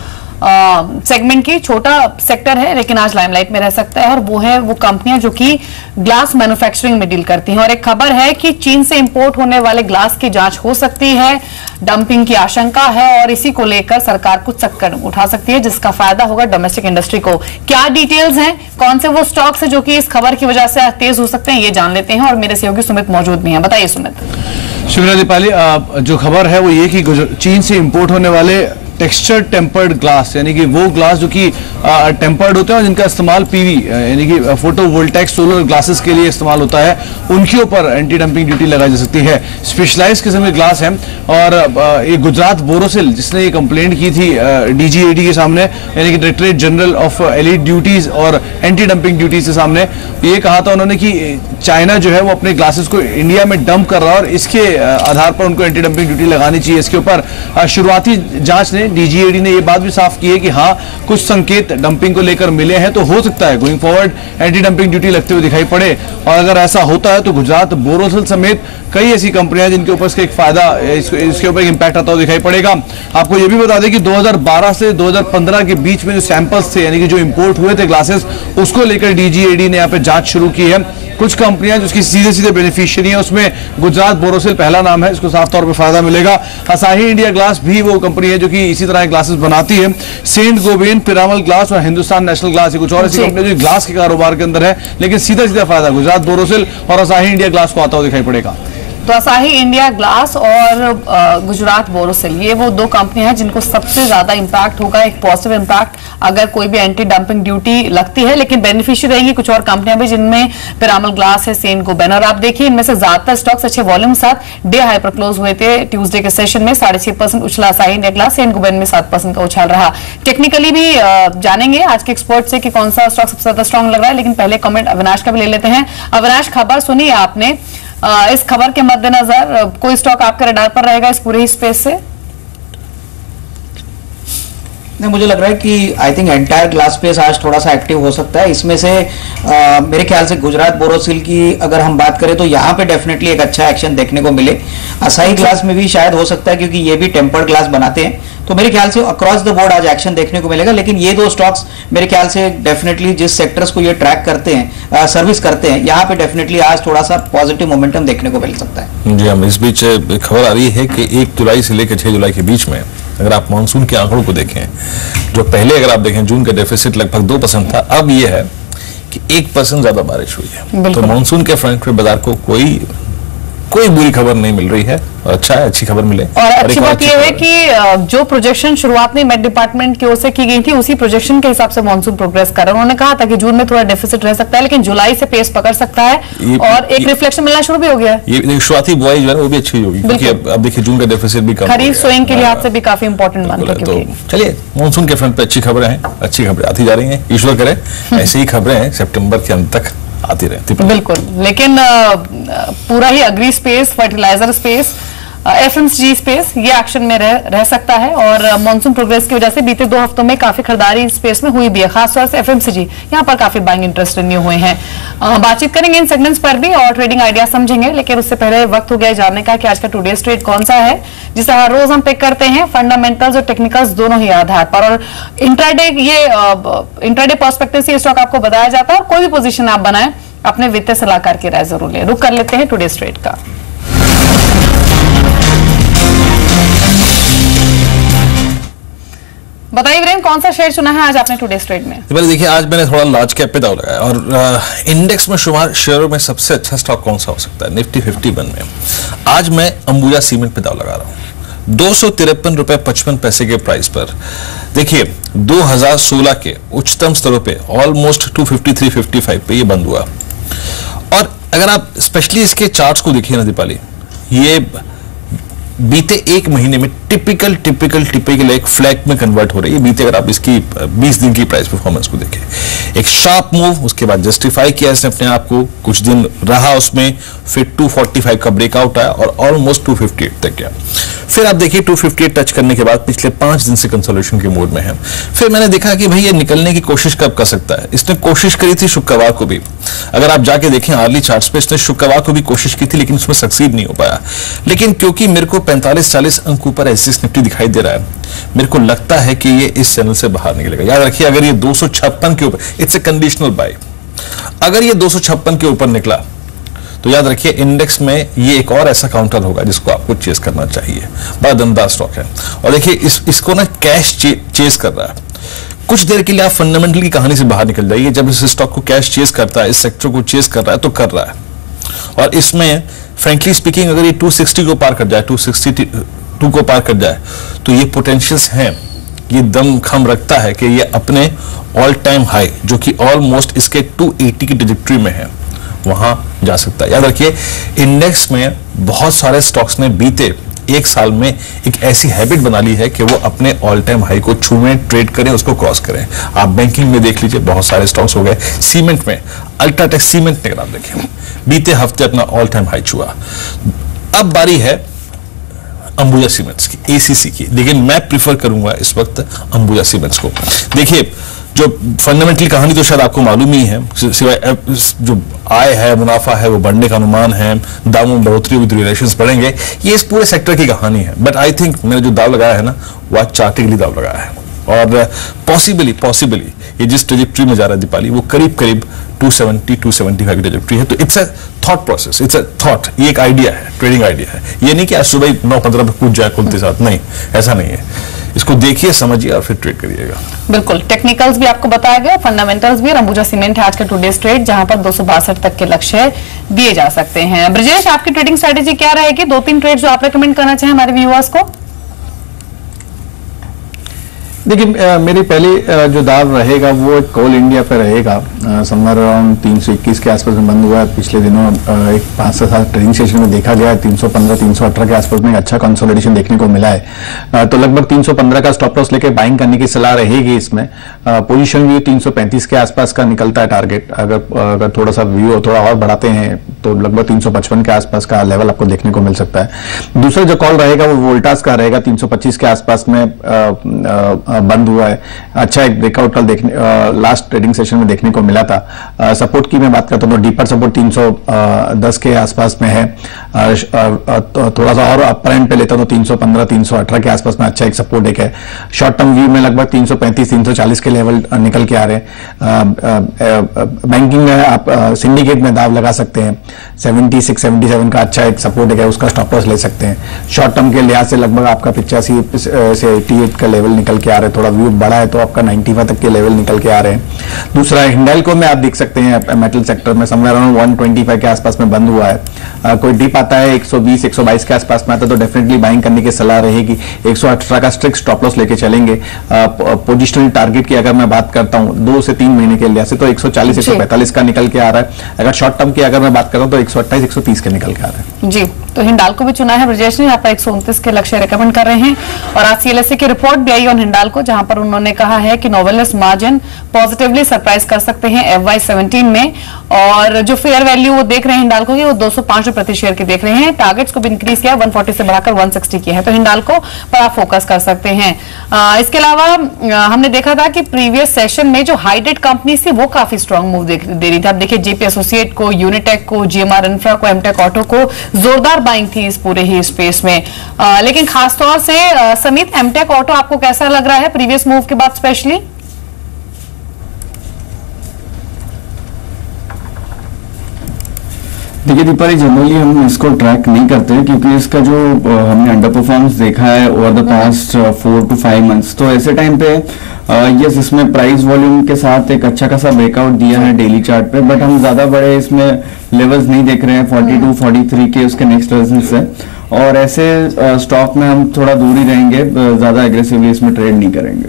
सेगमेंट की। छोटा सेक्टर है लेकिन आज लाइमलाइट में रह सकता है और वो है वो कंपनियां जो कि ग्लास मैन्युफैक्चरिंग में डील करती हैं। और एक खबर है कि चीन से इंपोर्ट होने वाले ग्लास की जांच हो सकती है, डंपिंग की आशंका है और इसी को लेकर सरकार कुछ कदम उठा सकती है जिसका फायदा होगा डोमेस्टिक इंडस्ट्री को। क्या डिटेल्स हैं, कौन से वो स्टॉक्स हैं जो कि इस खबर की वजह से तेज हो सकते हैं, ये जान लेते हैं। और मेरे सहयोगी सुमित मौजूद भी हैं। बताइए सुमित। शुक्रिया दीपाली। जो खबर है वो ये कि चीन से इंपोर्ट होने वाले टेक्सचर टेम्पर्ड ग्लास, यानी कि वो ग्लास जो कि टेम्पर्ड होते हैं और जिनका इस्तेमाल पीवी यानी कि फोटोवोल्टाइक सोलर ग्लासेस के लिए इस्तेमाल होता है, उनके ऊपर एंटी डंपिंग ड्यूटी लगाई जा सकती है। स्पेशलाइज्ड किस्म के ग्लास है और ये गुजरात बोरोसिल जिसने ये कंप्लेंट की थी DGAD के सामने, यानी कि directorate general of elite duties और एंटी डंपिंग ड्यूटीज के सामने, ये कहा था उन्होंने कि चाइना जो है वो अपने ग्लासेस को इंडिया में डंप कर रहा है और इसके आधार पर उनको एंटी डंपिंग ड्यूटी लगानी चाहिए। इसके ऊपर शुरुआती जांच ने DGAD ने ये बात भी साफ की है कि हाँ कुछ संकेत डंपिंग को लेकर मिले हैं, तो हो सकता है going forward anti dumping duty लगते हुए दिखाई पड़े। और अगर ऐसा होता है तो गुजरात बोरोसिल समेत कई ऐसी कंपनियां जिनके ऊपर इसका एक फायदा, इसके ऊपर एक इंपैक्ट आता हुआ दिखाई पड़ेगा। आपको ये भी बता दें कि 2012 से 2015 के बीच में जो सैंपल्स थे, यानी कि जो इंपोर्ट हुए थे ग्लासेस, उसको लेकर DGAD ने यहाँ पे जांच शुरू की है। कुछ कंपनियां जिसकी सीधे सीधे बेनिफिशियरी है उसमें गुजरात बोरोसिल पहला नाम है, इसको साफ तौर पर फायदा मिलेगा। असाही इंडिया ग्लास भी वो कंपनी है जो कि इसी तरह ग्लासेस बनाती है। सेंट गोबेन, पिरामल ग्लास और हिंदुस्तान नेशनल ग्लास, कुछ और ऐसी कंपनी जो ग्लास के कारोबार के अंदर है, लेकिन सीधा सीधा फायदा गुजरात बोरोसिल और असाही इंडिया ग्लास को आता हुआ दिखाई पड़ेगा। तो असाही इंडिया ग्लास और गुजरात बोरोसिल, ये वो दो कंपनियां हैं जिनको सबसे ज्यादा इंपैक्ट होगा, एक पॉजिटिव इंपैक्ट अगर कोई भी एंटी डंपिंग ड्यूटी लगती है। लेकिन बेनिफिशियरी रहेंगी कुछ और कंपनियां भी जिनमें पिरामल ग्लास है, सेंट गोबेन। और आप देखिए इनमें से ज्यादातर स्टॉक्स अच्छे वॉल्यूम के साथ डे हाई पर क्लोज हुए थे। ट्यूसडे के सेशन में 6.5% उछला Asahi India glass, Saint Gobain में 7% का उछाल रहा। टेक्निकली भी जानेंगे आज के एक्सपर्ट से कि कौन सा स्टॉक सबसे ज्यादा स्ट्रॉन्ग लग रहा है, लेकिन पहले कमेंट अविनाश का भी ले लेते हैं। अविनाश, खबर सुनी आपने, इस खबर के मद्देनजर कोई स्टॉक आपके रडार पर रहेगा इस पूरे ही स्पेस से? नहीं, मुझे लग रहा है कि I think entire glass space आज थोड़ा सा एक्टिव हो सकता है। इसमें से मेरे ख्याल से गुजरात बोरोसिल की अगर हम बात करें तो यहाँ पे डेफिनेटली एक अच्छा एक्शन देखने को मिले। असाही ग्लास में भी शायद हो सकता है क्योंकि ये भी टेम्पर्ड ग्लास बनाते हैं, तो मेरे ख्याल से अक्रॉस द बोर्ड आज एक्शन देखने को मिलेगा। लेकिन ये दो स्टॉक्स मेरे ख्याल से डेफिनेटली जिस सेक्टर्स को ये ट्रैक करते हैं, सर्विस करते हैं, यहाँ पे डेफिनेटली आज थोड़ा सा पॉजिटिव मोमेंटम देखने को मिल सकता है। जी, हम इस बीच खबर आ रही है कि 1 जुलाई से लेकर 6 जुलाई के बीच में अगर आप मानसून के आंकड़ों को देखें, जो पहले अगर आप देखें जून का डेफिसिट लगभग 2% था, अब ये है कि 1% ज्यादा बारिश हुई है। तो मानसून के फ्रंट पे बाजार को कोई बुरी खबर नहीं मिल रही है, अच्छा है, अच्छी खबर मिले। और अच्छी बात यह है कि जो प्रोजेक्शन शुरुआत में मेट डिपार्टमेंट की ओर से की गई थी उसी प्रोजेक्शन के हिसाब से मानसून प्रोग्रेस कर रहा है। उन्होंने कहा था कि जून में थोड़ा डेफिसिट रह सकता है लेकिन जुलाई से पेस पकड़ सकता है और एक रिफ्लेक्शन मिलना शुरू भी हो गया है। ये शुरुआती बुआई जो है वो भी अच्छी होगी क्योंकि अब देखिए जून का डेफिसिट भी कम, खरीफ सोइंग के लिहाज से भी काफी इंपॉर्टेंट मानते हैं। तो चलिए, मानसून के फ्रंट पे अच्छी खबरें हैं, अच्छी खबरें आती जा रही हैं, ईश्वर करे ऐसी ही खबरें सितंबर के अंत तक आती रहती। बिल्कुल, लेकिन पूरा ही agri space, fertiliser space, FMCG space ये एक्शन में रह सकता है। और मानसून प्रोग्रेस की वजह से बीते 2 हफ्तों में काफी खरीदारी स्पेस में हुई भी है, खासतौर से FMCG यहाँ पर काफी बाइंग इंटरेस्ट रिन्यू हुए हैं। बातचीत करेंगे इन सेगमेंट्स पर भी और ट्रेडिंग आइडिया समझेंगे, लेकिन उससे पहले वक्त हो गया जानने का कि आज का टुडेज ट्रेड कौन सा है जिसे हर रोज हम पिक करते हैं फंडामेंटल्स और टेक्निकल्स दोनों ही आधार पर। और इंट्राडे पर्सपेक्टिव से स्टॉक आपको बताया जाता है और कोई भी पोजीशन आप बनाएं अपने वित्तीय सलाहकार की राय जरूर लें। रुक कर लेते हैं टुडेज ट्रेड का। बताइए वीरेंद्र, कौन सा शेयर चुना है आज आपने टुडेज ट्रेड में? तो देखिए, आज मैंने थोड़ा लार्ज कैप पे दाव लगाया और इंडेक्स में शुमार शेयरों में सबसे अच्छा स्टॉक कौन सा हो सकता है निफ्टी 51 में। आज मैं अंबुजा सीमेंट पे दाव लगा रहा हूँ 253.55 के प्राइस पर। देखिए 2016 के उच्चतम स्तरों पे ऑलमोस्ट 253-55 पे ये बंद हुआ। और अगर आप स्पेशली इसके चार्ट्स को देखिए ना दीपाली, ये बीते एक महीने में टिपिकल एक फ्लैग में कन्वर्ट हो रही है। बीते अगर आप इसकी 20 दिन की प्राइस परफॉर्मेंस को देखें, एक शार्प मूव, उसके बाद जस्टिफाई किया इसने अपने आप को, कुछ दिन रहा उसमें, फिर 245 का ब्रेकआउट आया और ऑलमोस्ट 258 तक गया। फिर आप देखिए 258 टच करने के बाद पिछले 5 दिन से कंसोलिडेशन के मोड में है। फिर मैंने देखा कि भाई ये निकलने की कोशिश कब कर सकता है। इसने कोशिश करी थी शुक्रवार को भी, अगर आप जाके देखें आर्ली चार्ट्स पे, इसने शुक्रवार को भी कोशिश की थी लेकिन उसमें सक्सीड नहीं हो पाया। लेकिन क्योंकि मेरे को 45-40 अंक ऊपर एसएस निफ्टी दिखाई दे रहा है, मेरे को लगता है कि ये इस चैनल से बाहर निकलेगा। याद रखिए अगर ये 256 के ऊपर, इट्स ए कंडीशनल बाय, अगर ये 256 के ऊपर निकला तो याद रखिए इंडेक्स में ये एक और ऐसा काउंटर होगा जिसको आपको चेस करना चाहिए। बड़ा दमदार स्टॉक है और देखिए इसको ना कैश चेस कर रहा है। कुछ देर के लिए आप फंडामेंटल की कहानी से बाहर निकल जाइए। जब इस स्टॉक को कैश चेस करता है, इस सेक्टर को चेस कर रहा है तो कर रहा है। और इसमें फ्रेंकली स्पीकिंग अगर ये 260 को पार कर जाए, 262 को पार कर जाए तो ये पोटेंशियल्स हैं, ये दम खम रखता है कि ये अपने ऑल टाइम हाई जो कि ऑलमोस्ट इसके 280 की ट्रेजेक्टरी में है वहां जा सकता है। याद रखिए इंडेक्स में बहुत सारे स्टॉक्स ने बीते एक साल में एक ऐसी हैबिट बना ली है कि वो अपने ऑल टाइम हाई को छूएं, ट्रेड करें, उसको क्रॉस करें। आप बैंकिंग में देख लीजिए बहुत सारे स्टॉक्स हो गए, सीमेंट में अल्ट्राटेक सीमेंट ने अगर आप देखें बीते हफ्ते अपना ऑल टाइम हाई छुआ। अब बारी है अंबुजा सीमेंट्स की, एसीसी की, लेकिन मैं प्रिफर करूंगा इस वक्त अंबुजा सीमेंट्स को। देखिए जो फंडामेंटल कहानी तो शायद आपको मालूम ही है, सिवाय जो आय है, मुनाफा है, वो बढ़ने का अनुमान है, दामों में बढ़ोतरी हुई, रिलेशंस बढ़ेंगे, ये इस पूरे सेक्टर की कहानी है। बट आई थिंक मैंने जो दाव लगाया है ना वो आज चार्टिकली दाव लगाया है और पॉसिबली ये जिस ट्रेजेक्टरी में जा रहा है दीपाली वो करीब 270-275 की ट्रेजेक्टरी है। तो it's a thought process, it's a thought, ये एक आइडिया है, ट्रेडिंग आइडिया है। ये नहीं कि आज सुबह 9:15 पे कूद जाए खुलते साथ, नहीं, ऐसा नहीं है। इसको देखिए, समझिए और फिर ट्रेड करिएगा। बिल्कुल, टेक्निकल्स भी आपको बताया गया, फंडामेंटल्स भी। अंबुजा सीमेंट है आज का टुडेज ट्रेड जहां पर 262 तक के लक्ष्य दिए जा सकते हैं। ब्रजेश, आपकी ट्रेडिंग स्ट्रेटेजी क्या रहेगी? 2-3 ट्रेड जो आप रेकमेंड करना चाहें हमारे व्यूअर्स को। देखिए मेरी पहली जो दाव रहेगा वो कोल इंडिया पे रहेगा। समवेयर अराउंड 321 के आसपास में बंद हुआ है। पिछले दिनों एक 5 से 7 ट्रेडिंग सेशन में देखा गया है 315-318 के आसपास में अच्छा कंसोलिडेशन देखने को मिला है। तो लगभग 315 का स्टॉप लॉस लेके बाइंग करने की सलाह रहेगी इसमें। पोजीशन व्यू 335 के आसपास का निकलता है टारगेट। अगर थोड़ा सा व्यू थोड़ा और बढ़ाते हैं तो लगभग 355 के आसपास का लेवल आपको देखने को मिल सकता है। दूसरा जो कॉल रहेगा वो वोल्टास का रहेगा, 325 के आसपास में बंद हुआ है। अच्छा एक ब्रेकआउट कल देखने लास्ट ट्रेडिंग सेशन में देखने को मिला था। सपोर्ट की मैं बात करता हूँ तो डीपर सपोर्ट 310 के आसपास में है। थोड़ा सा और अपर एंड पे लेता हूँ तो 315-318 के आसपास में अच्छा एक सपोर्ट एक है। शॉर्ट टर्म व्यू में लगभग 335-340 के लेवल निकल के आ रहे हैं। बैंकिंग में आप सिंडिकेट में दाव लगा सकते हैं। 76-77 का अच्छा एक सपोर्ट है, उसका स्टॉप लॉस ले सकते हैं। शॉर्ट टर्म के लिहाज से लगभग आपका 85 से 88 का लेवल निकल के आ रहे हैं। थोड़ा व्यू बड़ा है तो आपका 95 तक के लेवल निकल के आ रहे हैं। दूसरा हिंडाल्को में आप देख सकते हैं मेटल सेक्टर में समवेयर अराउंड 125 के आसपास में बंद हुआ है। कोई डिप आता है 120-122 के आसपास में आता है तो डेफिनेटली बाइंग करने की सलाह रहेगी। 118 का स्ट्रिक्ट स्टॉप लॉस लेके चलेंगे। पोजिशनल टारगेट की अगर मैं बात करता हूं 2 से 3 महीने के लिहाज से तो 140-145 का निकल के आ रहा है। अगर शॉर्ट टर्म की अगर मैं बात करता हूं तो 128-130 के निकल के आ रहा है। जी, तो हिंडाल्को भी चुना है ब्रजेश ने, यहाँ पर 129 के लक्ष्य रिकमेंड कर रहे हैं। और आज सीएलएसए की रिपोर्ट भी आई ऑन हिंडाल्को जहां पर उन्होंने कहा है कि नोवेलिस मार्जिन पॉजिटिवली सरप्राइज कर सकते हैं FY17 में। और जो फेयर वैल्यू वो देख रहे हैं हिंडाल्को की वो 205 प्रति शेयर की देख रहे हैं। टारगेट्स को भी इंक्रीज किया, 140 से बढ़ाकर 160 किया है। तो हिंडाल्को पर आप फोकस कर सकते हैं। इसके अलावा हमने देखा था कि प्रीवियस सेशन में जो हाइटेड कंपनी थी वो काफी स्ट्रॉन्ग मूव दे रही थी। आप देखिए जेपी एसोसिएट को, यूनिटेक को, जीएमआर इंफ्रा को, एमटेक ऑटो को जोरदार बाइंग थी इस पूरे ही स्पेस में। लेकिन खासतौर से समित एमटेक ऑटो आपको कैसा लग रहा है प्रीवियस मूव के बाद स्पेशली? देखिए दीपाली, जनरली हम इसको ट्रैक नहीं करते क्योंकि इसका जो हमने अंडर परफॉर्मेंस देखा है over the past 4 to 5 months, तो ऐसे टाइम पे यस इसमें प्राइस वॉल्यूम के साथ एक अच्छा खासा ब्रेकआउट दिया है डेली चार्ट पे। बट हम ज्यादा बड़े इसमें लेवल्स नहीं देख रहे हैं 42-43 के उसके नेक्स्ट रेजिस्टेंस से। और ऐसे स्टॉक में हम थोड़ा दूर ही रहेंगे, ज्यादा एग्रेसिवली इसमें ट्रेड नहीं करेंगे।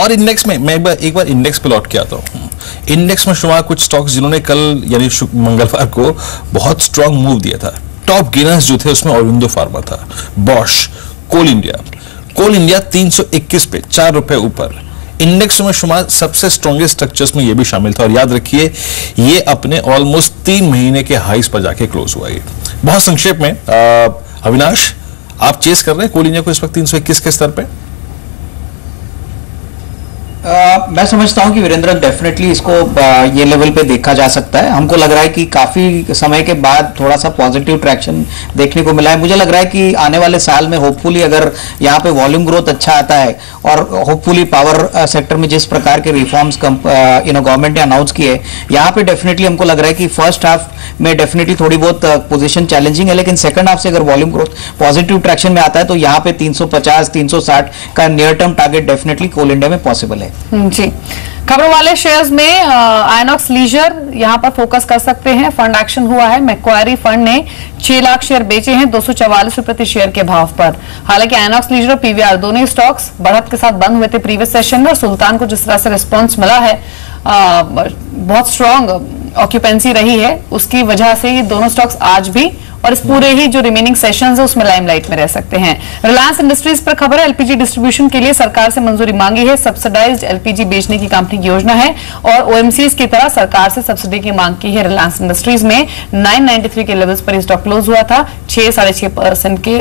और इंडेक्स में मैं एक बार इंडेक्स पे लौट के आता हूँ। इंडेक्स में शुमार कुछ स्टॉक्स जिन्होंने कल यानी मंगलवार को बहुत स्ट्रांग मूव दिया था। टॉप गेनर्स जो थे उसमें ऑरबिंदो फार्मा था, बॉश, कोल इंडिया 321 पे 4 रुपए ऊपर। इंडेक्स में शुमार सबसे स्ट्रॉन्गेस्ट स्ट्रक्चर्स में ये भी शामिल था और याद रखिए ये अपने ऑलमोस्ट 3 महीने के हाईस पर जाके क्लोज हुआ। ये बहुत संक्षेप में अविनाश, आप चेस कर रहे हैं कोल इंडिया को इस वक्त 321 के स्तर पे? मैं समझता हूं कि वीरेंद्र डेफिनेटली इसको ये लेवल पे देखा जा सकता है। हमको लग रहा है कि काफी समय के बाद थोड़ा सा पॉजिटिव ट्रैक्शन देखने को मिला है। मुझे लग रहा है कि आने वाले साल में होपफुली अगर यहाँ पे वॉल्यूम ग्रोथ अच्छा आता है और होपफुली पावर सेक्टर में जिस प्रकार के रिफॉर्म्स गवर्नमेंट ने अनाउंस किए, यहाँ पे डेफिनेटली हमको लग रहा है कि फर्स्ट हाफ में डेफिनेटली थोड़ी बहुत पोजीशन चैलेंजिंग है, लेकिन सेकंड हाफ से अगर वॉल्यूम ग्रोथ पॉजिटिव ट्रैक्शन में आता है तो यहाँ पे 350 360 का नियर टर्म टारगेट डेफिनेटली कोल इंडिया में पॉसिबल है। जी, खबरों वाले शेयर्स में आइनॉक्स लीजर यहां पर फोकस कर सकते हैं। फंड एक्शन हुआ है, मैक्वारी फंड ने 6 लाख शेयर बेचे हैं 244 रुपए प्रति शेयर के भाव पर। हालांकि आइनॉक्स लीजर और पीवीआर दोनों स्टॉक्स बढ़त के साथ बंद हुए थे प्रीवियस सेशन में और सुल्तान को जिस तरह से रिस्पॉन्स मिला है, बहुत स्ट्रॉन्ग ऑक्यूपेंसी रही है, उसकी वजह से ये दोनों स्टॉक्स आज भी और इस पूरे ही जो रिमेनिंग सेशंस है उसमें लाइमलाइट में रह सकते हैं। रिलायंस इंडस्ट्रीज पर खबर है, एलपीजी डिस्ट्रीब्यूशन के लिए सरकार से मंजूरी मांगी है। सब्सिडाइज्ड एलपीजी बेचने की कंपनी की योजना है और ओएमसीज की तरह सरकार से सब्सिडी की मांग की है। रिलायंस इंडस्ट्रीज में 993 के लेवल्स पर स्टॉक क्लोज हुआ था 6-6.5% के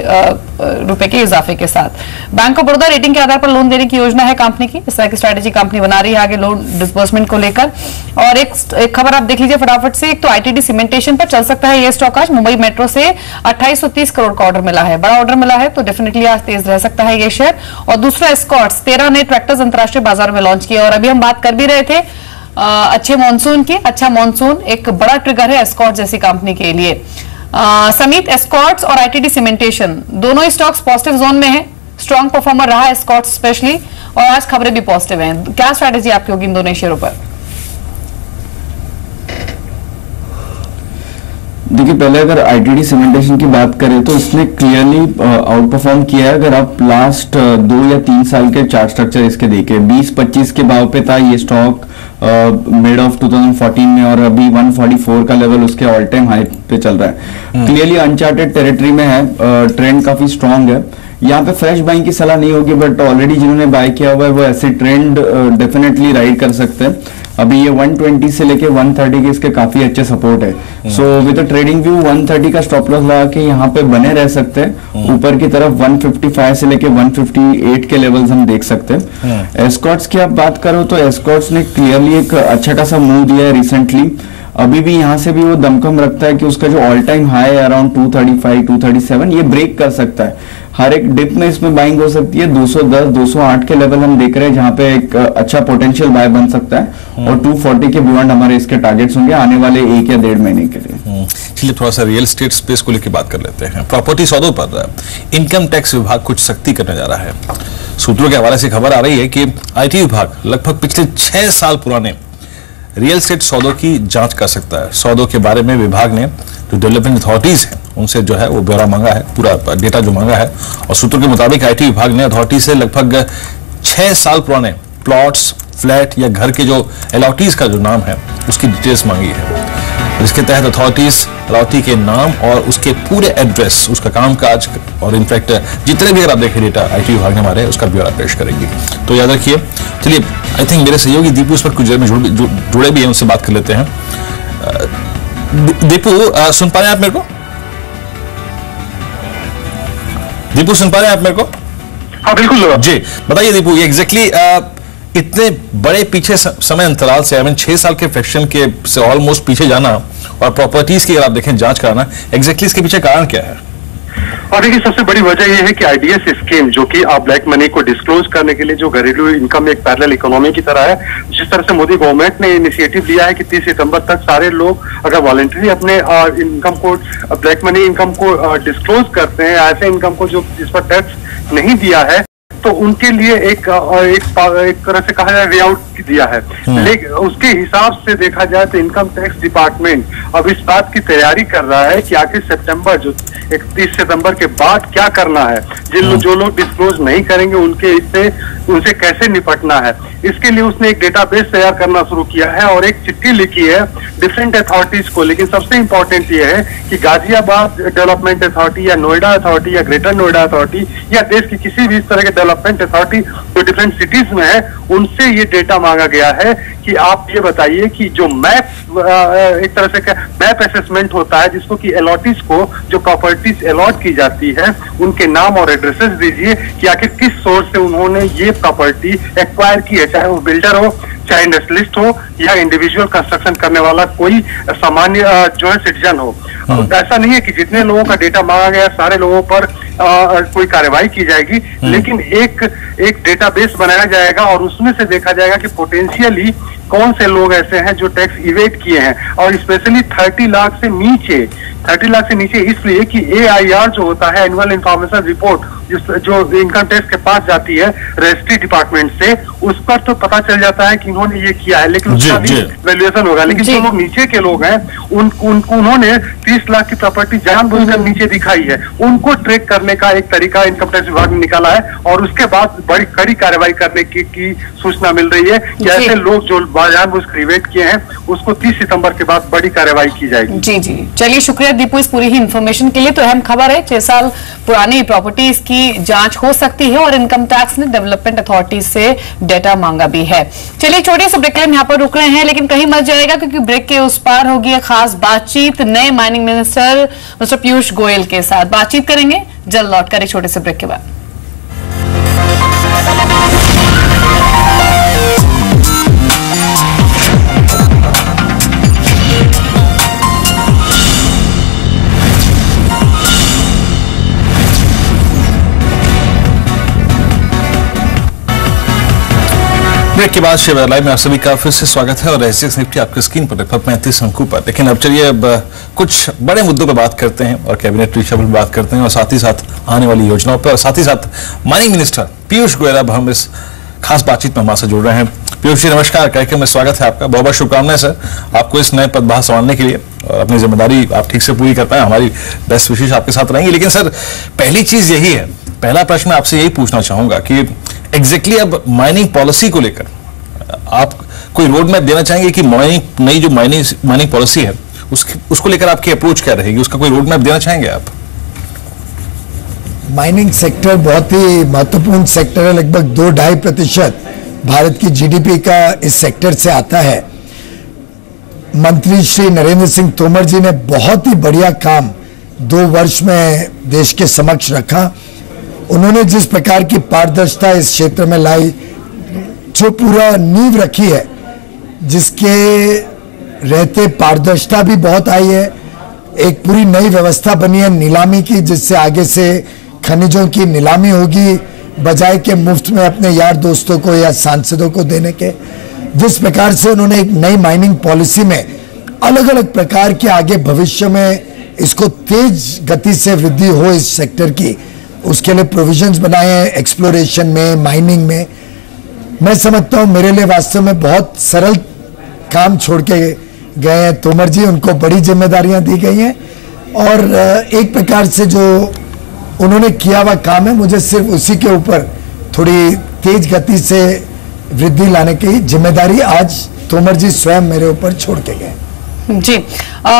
रुपए के इजाफे के साथ। बैंक ऑफ बड़ौदा रेटिंग के आधार पर लोन देने की योजना है कंपनी की, इस तरह की स्ट्रेटेजी कंपनी बना रही है आगे लोन डिस्बर्समेंट को लेकर। और एक खबर आप देख लीजिए फटाफट से, एक तो आईटीडी सीमेंटेशन पर चल सकता है ये स्टॉक आज। मुंबई मेट्रो से 2830 करोड़ का ऑर्डर मिला है, बड़ा ऑर्डर मिला है तो डेफिनेटली आज तेज रह सकता है ये शेयर। और दूसरा एस्कॉर्ट्स 13 नए ट्रैक्टर्स अंतरराष्ट्रीय बाजार में लॉन्च किए और अभी हम बात कर भी रहे थे अच्छे मॉनसून की। अच्छा मॉनसून एक बड़ा ट्रिगर है एस्कॉर्ट्स जैसी कंपनी के लिए। समित एस्कॉर्ट्स और आईटीडी सीमेंटेशन दोनों ही स्टॉक्स पॉजिटिव जोन में है, स्ट्रॉन्ग परफॉर्मर रहा एस्कॉर्ट्स स्पेशली और आज खबरें भी पॉजिटिव हैं। क्या स्ट्रैटेजी आपकी होगी इन दोनों शेयरों पर? देखिए, पहले अगर आईटीडी सीमेंटेशन की बात करें तो इसने क्लियरली आउट परफॉर्म किया है। अगर आप लास्ट 2 या 3 साल के चार्ट स्ट्रक्चर इसके देखें, 20-25 के भाव पे था ये स्टॉक मिड ऑफ 2014 में और अभी 144 का लेवल उसके ऑल टाइम हाई पे चल रहा है। क्लियरली अनचार्टेड टेरिटरी में है, ट्रेंड काफी स्ट्रांग है। यहाँ पे फ्रेश बाइंग की सलाह नहीं होगी, बट ऑलरेडी जिन्होंने बाय किया हुआ है वो ऐसे ट्रेंड डेफिनेटली राइड कर सकते हैं। अभी ये 120 से लेके 130 के इसके काफी अच्छे सपोर्ट है। सो विद ट्रेडिंग व्यू 130 का स्टॉप लॉस लगा के यहाँ पे बने रह सकते हैं। ऊपर की तरफ 155 से लेके 158 के लेवल्स हम देख सकते हैं। एस्कॉर्ट्स की आप बात करो तो एस्कॉर्ट्स ने क्लियरली एक अच्छा खासा मूव दिया है रिसेंटली। अभी भी यहाँ से भी वो दमखम रखता है कि उसका जो ऑल टाइम हाई है अराउंड 235, 237 ये ब्रेक कर सकता है। हर एक डिप में इसमें बाइंग हो सकती है। 210, 208 के लेवल हम देख रहे हैं जहां पे एक अच्छा पोटेंशियल बाय बन सकता है और 240 के बियॉन्ड हमारे इसके टारगेट्स होंगे आने वाले 1 या 1.5 महीने के लिए। चलिए थोड़ा सा रियल एस्टेट स्पेस को लेकर बात कर लेते हैं। प्रॉपर्टी सौदों पर इनकम टैक्स विभाग कुछ सख्ती करने जा रहा है। सूत्रों के हवाले से खबर आ रही है कि आईटी विभाग लगभग पिछले 6 साल पुराने रियल एस्टेट सौदों की जांच कर सकता है। सौदों के बारे में विभाग ने जो डेवलपमेंट अथॉरिटीज हैं उनसे जो है वो ब्यौरा मांगा है, पूरा डेटा जो मांगा है। और सूत्रों के मुताबिक आईटी विभाग ने अथॉरिटी से लगभग 6 साल पुराने प्लॉट्स, फ्लैट या घर के जो अलॉटीज का जो नाम है उसकी डिटेल्स मांगी है। इसके तहत अथॉरिटीज अलॉटी के नाम और उसके पूरे एड्रेस, उसका कामकाज और इनफैक्ट जितने भी अगर आप देखें डेटा आईटी विभाग ने हमारे उसका ब्यौरा पेश करेंगे। तो याद रखिए। चलिए आई थिंक मेरे सहयोगी दीपू इस पर कुछ देर में जुड़े भी हैं, उनसे बात कर लेते हैं। दीपू सुन पा रहे हैं आप मेरे को? दीपू सुन पा रहे हैं आप मेरे को? हाँ बिल्कुल जी, बताइए दीपू, ये एग्जैक्टली इतने बड़े पीछे समय अंतराल से 6 साल के फ्रैक्शन के से ऑलमोस्ट पीछे जाना और प्रॉपर्टीज की अगर आप देखें जांच कराना, एग्जैक्टली इसके पीछे कारण क्या है? और देखिए सबसे बड़ी वजह यह है कि आईडीएस स्कीम जो कि ब्लैक मनी को डिस्क्लोज करने के लिए जो घरेलू इनकम एक पैरेलल इकोनॉमी की तरह है, जिस तरह से मोदी गवर्नमेंट ने इनिशिएटिव लिया है कि 30 सितंबर तक सारे लोग अगर वॉलंटरी अपने इनकम को, ब्लैक मनी इनकम को डिस्क्लोज करते हैं, ऐसे इनकम को जो जिस पर टैक्स नहीं दिया है, तो उनके लिए एक तरह से कहा जाए वे आउट दिया है। लेकिन उसके हिसाब से देखा जाए तो इनकम टैक्स डिपार्टमेंट अब इस बात की तैयारी कर रहा है कि आखिर सितंबर जो 31 सितंबर के बाद क्या करना है, जो लोग डिस्क्लोज नहीं करेंगे उनसे कैसे निपटना है। इसके लिए उसने एक डेटाबेस तैयार करना शुरू किया है और एक चिट्ठी लिखी है डिफरेंट अथॉरिटीज को। लेकिन सबसे इंपॉर्टेंट ये है कि गाजियाबाद डेवलपमेंट अथॉरिटी या नोएडा अथॉरिटी या ग्रेटर नोएडा अथॉरिटी या देश की किसी भी इस तरह के डेवलपमेंट अथॉरिटी जो डिफरेंट सिटीज में है, उनसे ये डेटा मांगा गया है कि आप ये बताइए कि जो मैप एक तरह से मैप असेसमेंट होता है जिसको कि अलॉटीज को जो प्रॉपर्टीज अलॉट की जाती है उनके नाम और एड्रेसेस दीजिए कि आखिर किस सोर्स से उन्होंने ये प्रॉपर्टी एक्वायर की है, चाहे वो बिल्डर हो, चाहे इंडस्ट्रियलिस्ट हो या इंडिविजुअल कंस्ट्रक्शन करने वाला कोई सामान्य जो है सिटीजन हो। ऐसा नहीं है कि जितने लोगों का डेटा मांगा गया सारे लोगों पर कोई कार्रवाई की जाएगी, लेकिन एक डेटाबेस बनाया जाएगा और उसमें से देखा जाएगा कि पोटेंशियली कौन से लोग ऐसे हैं जो टैक्स इवेट किए हैं, और स्पेशली 30 लाख से नीचे इसलिए कि AIR जो होता है एनुअल इंफॉर्मेशन रिपोर्ट जो इनकम टैक्स के पास जाती है रजिस्ट्री डिपार्टमेंट से, उस पर तो पता चल जाता है कि इन्होंने ये किया है, लेकिन उसका भी वैल्यूएशन होगा। लेकिन जो लोग नीचे के लोग हैं उन्होंने 30 लाख की प्रॉपर्टी जानबूझकर नीचे दिखाई है, उनको ट्रैक करने का एक तरीका इनकम टैक्स विभाग ने निकाला है और उसके बाद बड़ी कड़ी कार्रवाई करने की सूचना मिल रही है कि ऐसे लोग जो जानबूझकर इवेट किए हैं उसको 30 सितंबर के बाद बड़ी कार्रवाई की जाएगी। जी, चलिए शुक्रिया दीपू इस पूरी ही इन्फॉर्मेशन के लिए। तो अहम खबर है 6 साल पुरानी प्रॉपर्टीज की जांच हो सकती है और इनकम टैक्स ने डेवलपमेंट अथॉरिटी से डेटा मांगा भी है। चलिए छोटे से ब्रेक के लिए हम यहाँ पर रुक रहे हैं, लेकिन कहीं मत जाएगा क्योंकि ब्रेक के उस पार होगी एक खास बातचीत नए mining minister mister Piyush Goyal के साथ। बातचीत करेंगे जल्द लौटकर एक छोटे से ब्रेक के बाद। ब्रेक के बाद शेयर लाइव में आप सभी का फिर से स्वागत है और एसजीएक्स निफ्टी आपकी स्क्रीन पर लगभग 35 अंकों पर। लेकिन अब चलिए अब कुछ बड़े मुद्दों पर बात करते हैं और कैबिनेट रिशफल पर बात करते हैं और साथ ही साथ आने वाली योजनाओं पर और साथ ही साथ माइनिंग मिनिस्टर पीयूष गोयल अब हम इस खास बातचीत में हमारे से जुड़ रहे हैं। पीयूष जी नमस्कार, कार्यक्रम में स्वागत है आपका। बहुत बहुत शुभकामनाएं सर आपको इस नए पदभार संभालने के लिए और अपनी जिम्मेदारी आप ठीक से पूरी कर पाए, हमारी बेस्ट विशेष आपके साथ रहेंगी। लेकिन सर पहली चीज यही है, पहला प्रश्न आपसे यही पूछना चाहूंगा कि एग्जैक्टली अब माइनिंग पॉलिसी को लेकर आप कोई रोड मैप देना चाहेंगे कि नई जो माइनिंग पॉलिसी है उसको लेकर आपकी अप्रोच क्या रहेगी, उसका कोई रोड मैप देना चाहेंगे आप? माइनिंग सेक्टर बहुत ही महत्वपूर्ण सेक्टर है, लगभग 2-2.5% भारत की जीडीपी का इस सेक्टर से आता है। मंत्री श्री नरेंद्र सिंह तोमर जी ने बहुत ही बढ़िया काम 2 वर्ष में देश के समक्ष रखा। उन्होंने जिस प्रकार की पारदर्शिता इस क्षेत्र में लाई, जो पूरा नींव रखी है, जिसके रहते पारदर्शिता भी बहुत आई है, एक पूरी नई व्यवस्था बनी है नीलामी की, जिससे आगे से खनिजों की नीलामी होगी बजाय के मुफ्त में अपने यार दोस्तों को या सांसदों को देने के। जिस प्रकार से उन्होंने एक नई माइनिंग पॉलिसी में अलग अलग प्रकार के आगे भविष्य में इसको तेज गति से वृद्धि हो इस सेक्टर की, उसके लिए प्रोविजंस बनाए हैं एक्सप्लोरेशन में, माइनिंग में। मैं समझता हूं मेरे लिए वास्तव में बहुत सरल काम छोड़ के गए हैं तोमर जी, उनको बड़ी जिम्मेदारियां दी गई हैं और एक प्रकार से जो उन्होंने किया हुआ काम है, मुझे सिर्फ उसी के ऊपर थोड़ी तेज गति से वृद्धि लाने की जिम्मेदारी आज तोमर जी स्वयं मेरे ऊपर छोड़ के गए। जी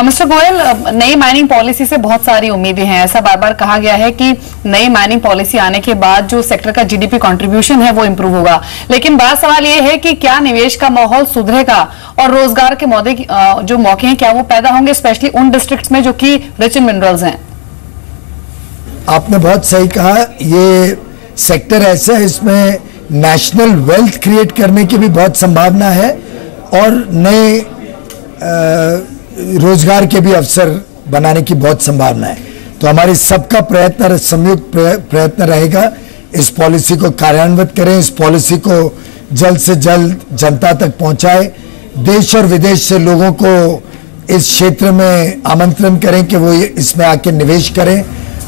मिस्टर गोयल, नई माइनिंग पॉलिसी से बहुत सारी उम्मीदें हैं। ऐसा बार बार कहा गया है कि नई माइनिंग पॉलिसी आने के बाद जो सेक्टर का जीडीपी कंट्रीब्यूशन है वो इंप्रूव होगा, लेकिन बड़ा सवाल ये है कि क्या निवेश का माहौल सुधरेगा और रोजगार के जो मौके हैं क्या वो पैदा होंगे, स्पेशली उन डिस्ट्रिक्ट्स में जो कि रिच इन मिनरल्स हैं? आपने बहुत सही कहा, ये सेक्टर ऐसा है इसमें नेशनल वेल्थ क्रिएट करने की भी बहुत संभावना है और नए रोजगार के भी अवसर बनाने की बहुत संभावना है। तो हमारी सबका प्रयत्न, संयुक्त प्रयत्न रहेगा इस पॉलिसी को कार्यान्वित करें, इस पॉलिसी को जल्द से जल्द जनता तक पहुंचाए, देश और विदेश से लोगों को इस क्षेत्र में आमंत्रण करें कि वो इसमें आके निवेश करें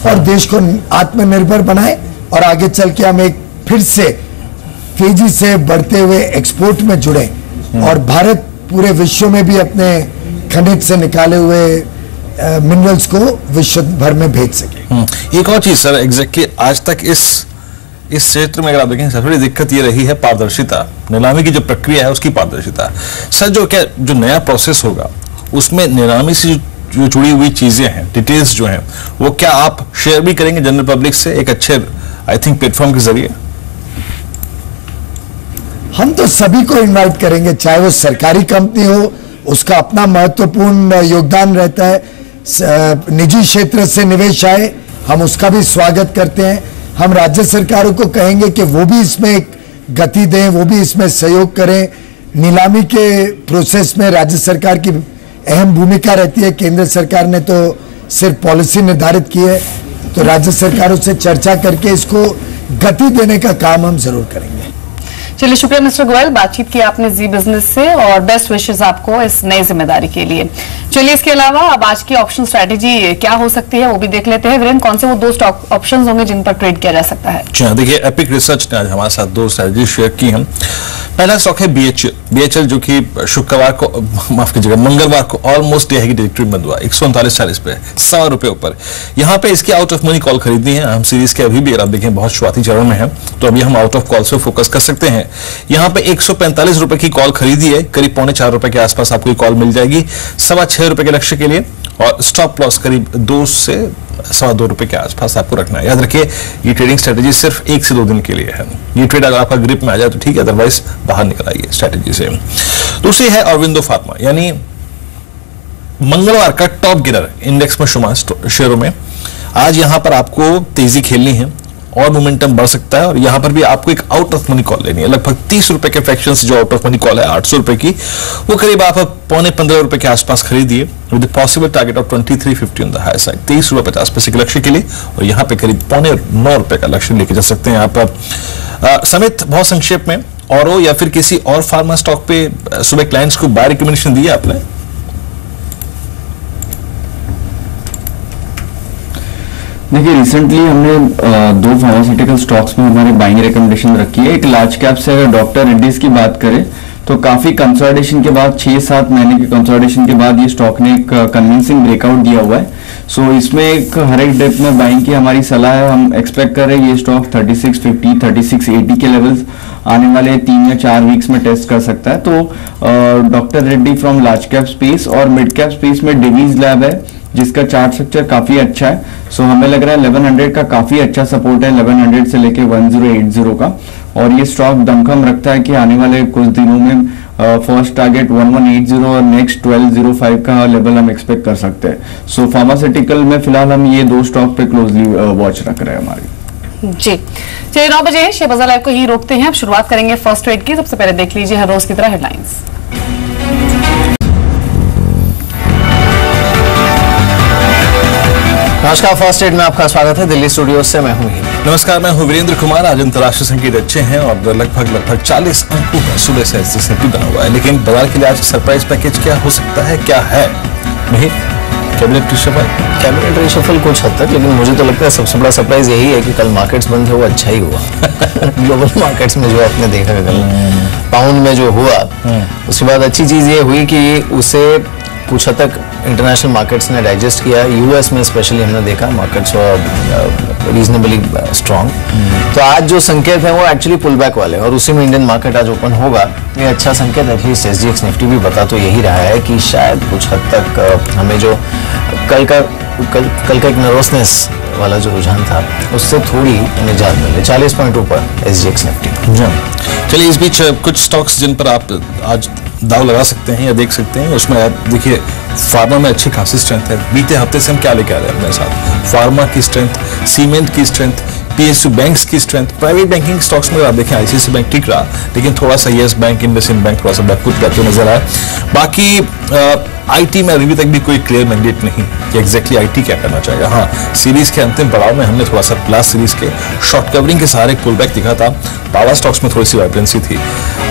और देश को आत्मनिर्भर बनाए और आगे चल के हम एक फिर से तेजी से बढ़ते हुए एक्सपोर्ट में जुड़े और भारत पूरे विश्व में भी अपने खनिज से निकाले हुए मिनरल्स को विश्व भर में भेज सके। एक और चीज सर, एग्जैक्टली आज तक इस क्षेत्र में अगर आप देखें सबसे बड़ी दिक्कत ये रही है पारदर्शिता, नीलामी की जो प्रक्रिया है उसकी पारदर्शिता। सर जो नया प्रोसेस होगा उसमें नीलामी से जो जुड़ी हुई चीजें हैं, डिटेल्स जो हैं, वो क्या आप शेयर भी करेंगे जनरल पब्लिक से एक अच्छे आई थिंक प्लेटफॉर्म के जरिए? हम तो सभी को इनवाइट करेंगे, चाहे वो सरकारी कंपनी हो, उसका अपना महत्वपूर्ण योगदान रहता है, निजी क्षेत्र से निवेश आए हम उसका भी स्वागत करते हैं। हम राज्य सरकारों को कहेंगे कि वो भी इसमें एक गति दें, वो भी इसमें सहयोग करें। नीलामी के प्रोसेस में राज्य सरकार की अहम भूमिका रहती है, केंद्र सरकार ने तो सिर्फ पॉलिसी निर्धारित की है, तो राज्य सरकारों से चर्चा करके इसको गति देने का काम हम जरूर करेंगे। चलिए, शुक्रिया मिस्टर गोयल, बातचीत की आपने जी बिजनेस से और बेस्ट विशेस आपको इस नई जिम्मेदारी के लिए। चलिए, इसके अलावा अब आज की ऑप्शन स्ट्रैटेजी क्या हो सकती है वो भी देख लेते हैं। वीरेंद्र, कौन से वो 2 स्टॉक ऑप्शंस होंगे जिन पर ट्रेड किया जा सकता है? जी हाँ, देखिए एपिक रिसर्च ने आज हमारे साथ 2 स्ट्रैटेजी शेयर की हैं। पहला स्टॉक है बीएचएल जो कि शुक्रवार को, माफ कीजिएगा, मंगलवार को ऑलमोस्ट डे की डिरेक्टरी बंद हुआ 139.40 पे, ₹100 ऊपर। यहाँ पे इसकी आउट ऑफ मनी कॉल खरीदनी है। हम सीरीज के अभी भी अगर आप देखें बहुत शुरुआती चरण में है, तो अभी हम आउट ऑफ कॉल से फोकस कर सकते हैं। यहाँ पे ₹145 की कॉल खरीदी है, करीब ₹4.25 के आसपास आपको कॉल मिल जाएगी ₹6.25 के लक्ष्य के लिए, और स्टॉप लॉस करीब 2 से ₹2.25 के आसपास आपको रखना है। याद रखिए ये ट्रेडिंग स्ट्रेटेजी सिर्फ 1 से 2 दिन के लिए है। ये ट्रेड अगर आपका ग्रिप में आ जाए तो ठीक है, अदरवाइज बाहर निकल आइए स्ट्रेटेजी से। दूसरी है अरविंदो फार्मा, यानी मंगलवार का टॉप गिनर इंडेक्स में शुमार शेयरों में। आज यहां पर आपको तेजी खेलनी है और मोमेंटम बढ़ सकता है, और यहां पर भी आपको एक आउट ऑफ मनी कॉल लेनी है। लगभग ₹30 के फ्रैक्शन से जो आउट ऑफ मनी कॉल है ₹800 की, वो करीब आप ₹15.25 के आसपास खरीदिए with possible target of 2350 on the high side, ₹23.50 के लक्ष्य के लिए, और यहां पे करीब ₹9.25 का लक्ष्य लेके जा सकते हैं आप। समित बहुत संक्षेप में औरो या फिर किसी और फार्मा स्टॉक पे सुबह क्लाइंट्स को बाय रिकमेंडेशन दी है आपने? देखिए रिसेंटली हमने 2 फार्मास्यूटिकल स्टॉक्स में हमारे बाइंग रिकमेंडेशन रखी है। एक लार्ज कैप से अगर डॉक्टर रेड्डीज की बात करें तो काफी कंसोलिडेशन के बाद 6-7 महीने के कंसोलिडेशन के बाद ये स्टॉक ने एक कन्विंसिंग ब्रेकआउट दिया हुआ है। सो इसमें एक हर एक डिप में बाइंग की हमारी सलाह है। हम एक्सपेक्ट कर रहे हैं ये स्टॉक 3650 3680 के लेवल्स आने वाले 3 या 4 वीक्स में टेस्ट कर सकता है। तो doctor Reddy from large cap space और मिड कैप स्पेस में डिवीज लैब है जिसका चार्ट स्ट्रक्चर काफी अच्छा है। सो हमें लग रहा है 1100 का काफी अच्छा सपोर्ट है, 1100 से लेके 1080 का, और ये स्टॉक दमखम रखता है कि आने वाले कुछ दिनों में फर्स्ट टारगेट 1180 और नेक्स्ट 1205 का लेवल हम एक्सपेक्ट कर सकते हैं। सो फार्मास्यूटिकल में फिलहाल हम ये 2 स्टॉक पे क्लोजली वॉच रख रहे हैं हमारी। जी चलिए, 9 बजे शेयर बाजार लाइव को ही रोकते हैं। अब शुरुआत करेंगे फर्स्ट ट्रेड की। सबसे पहले देख लीजिए हर रोज की तरह हेडलाइंस। नमस्कार, फर्स्ट ट्रेड में आपका स्वागत है। दिल्ली स्टूडियो से मैं हूं। नमस्कार, मैं हूं वीरेंद्र कुमार। आज अंतर्राष्ट्रीय संकेत अच्छे हैं और लगभग 40 अंकों का सुबह से S&P बना हुआ है, लेकिन बाजार के लिए आज सरप्राइज पैकेज क्या हो सकता है, क्या है? नहीं, कैबिनेट रिशफल कुछ हद तक, लेकिन मुझे तो लगता है सबसे बड़ा सरप्राइज यही है कि कल मार्केट्स बंद है वो अच्छा ही हुआ। ग्लोबल मार्केट्स में जो आपने देखा कल पाउंड में जो हुआ, उसके बाद अच्छी चीज ये हुई कि उसे कुछ हद तक इंटरनेशनल मार्केट्स ने डाइजेस्ट किया। यूएस में स्पेशली हमने देखा मार्केट्स रीजनेबली स्ट्रॉन्ग। तो आज जो संकेत है वो एक्चुअली पुल बैक वाले, और उसी में इंडियन मार्केट आज ओपन होगा। ये अच्छा संकेत एटलीस्ट SGX निफ्टी भी बता तो यही रहा है कि शायद कुछ हद तक हमें जो कल का एक नर्वसनेस वाला जो रुझान था उससे थोड़ी निजात मिले। 40 पॉइंट ऊपर SGX निफ्टी। चलिए, इस बीच कुछ स्टॉक्स जिन पर आप आज दाव लगा सकते हैं या देख सकते हैं, उसमें आप देखिए फार्मा में अच्छी खासी स्ट्रेंथ है। बीते हफ्ते से हम क्या लेके आ रहे हैं अपने साथ? फार्मा की स्ट्रेंथ, सीमेंट की स्ट्रेंथ, PSU बैंक्स की स्ट्रेंथ। प्राइवेट बैंकिंग स्टॉक्स में आप देखें ICICI बैंक टिक रहा, लेकिन थोड़ा सा येस बैंक, इन्वेस्टमेंट बैंक थोड़ा सा बैकफुट करते नजर आया। बाकी IT में अभी तक भी कोई क्लियर मैंडेट नहीं कि एग्जैक्टली IT क्या करना चाहेगा। हाँ, सीरीज के अंतिम पड़ाव में हमने थोड़ा सा प्लस सीरीज के शॉर्ट कवरिंग के सहारे पुल बैक दिखा था। पावर स्टॉक्स में थोड़ी सी वाइब्रेंसी थी।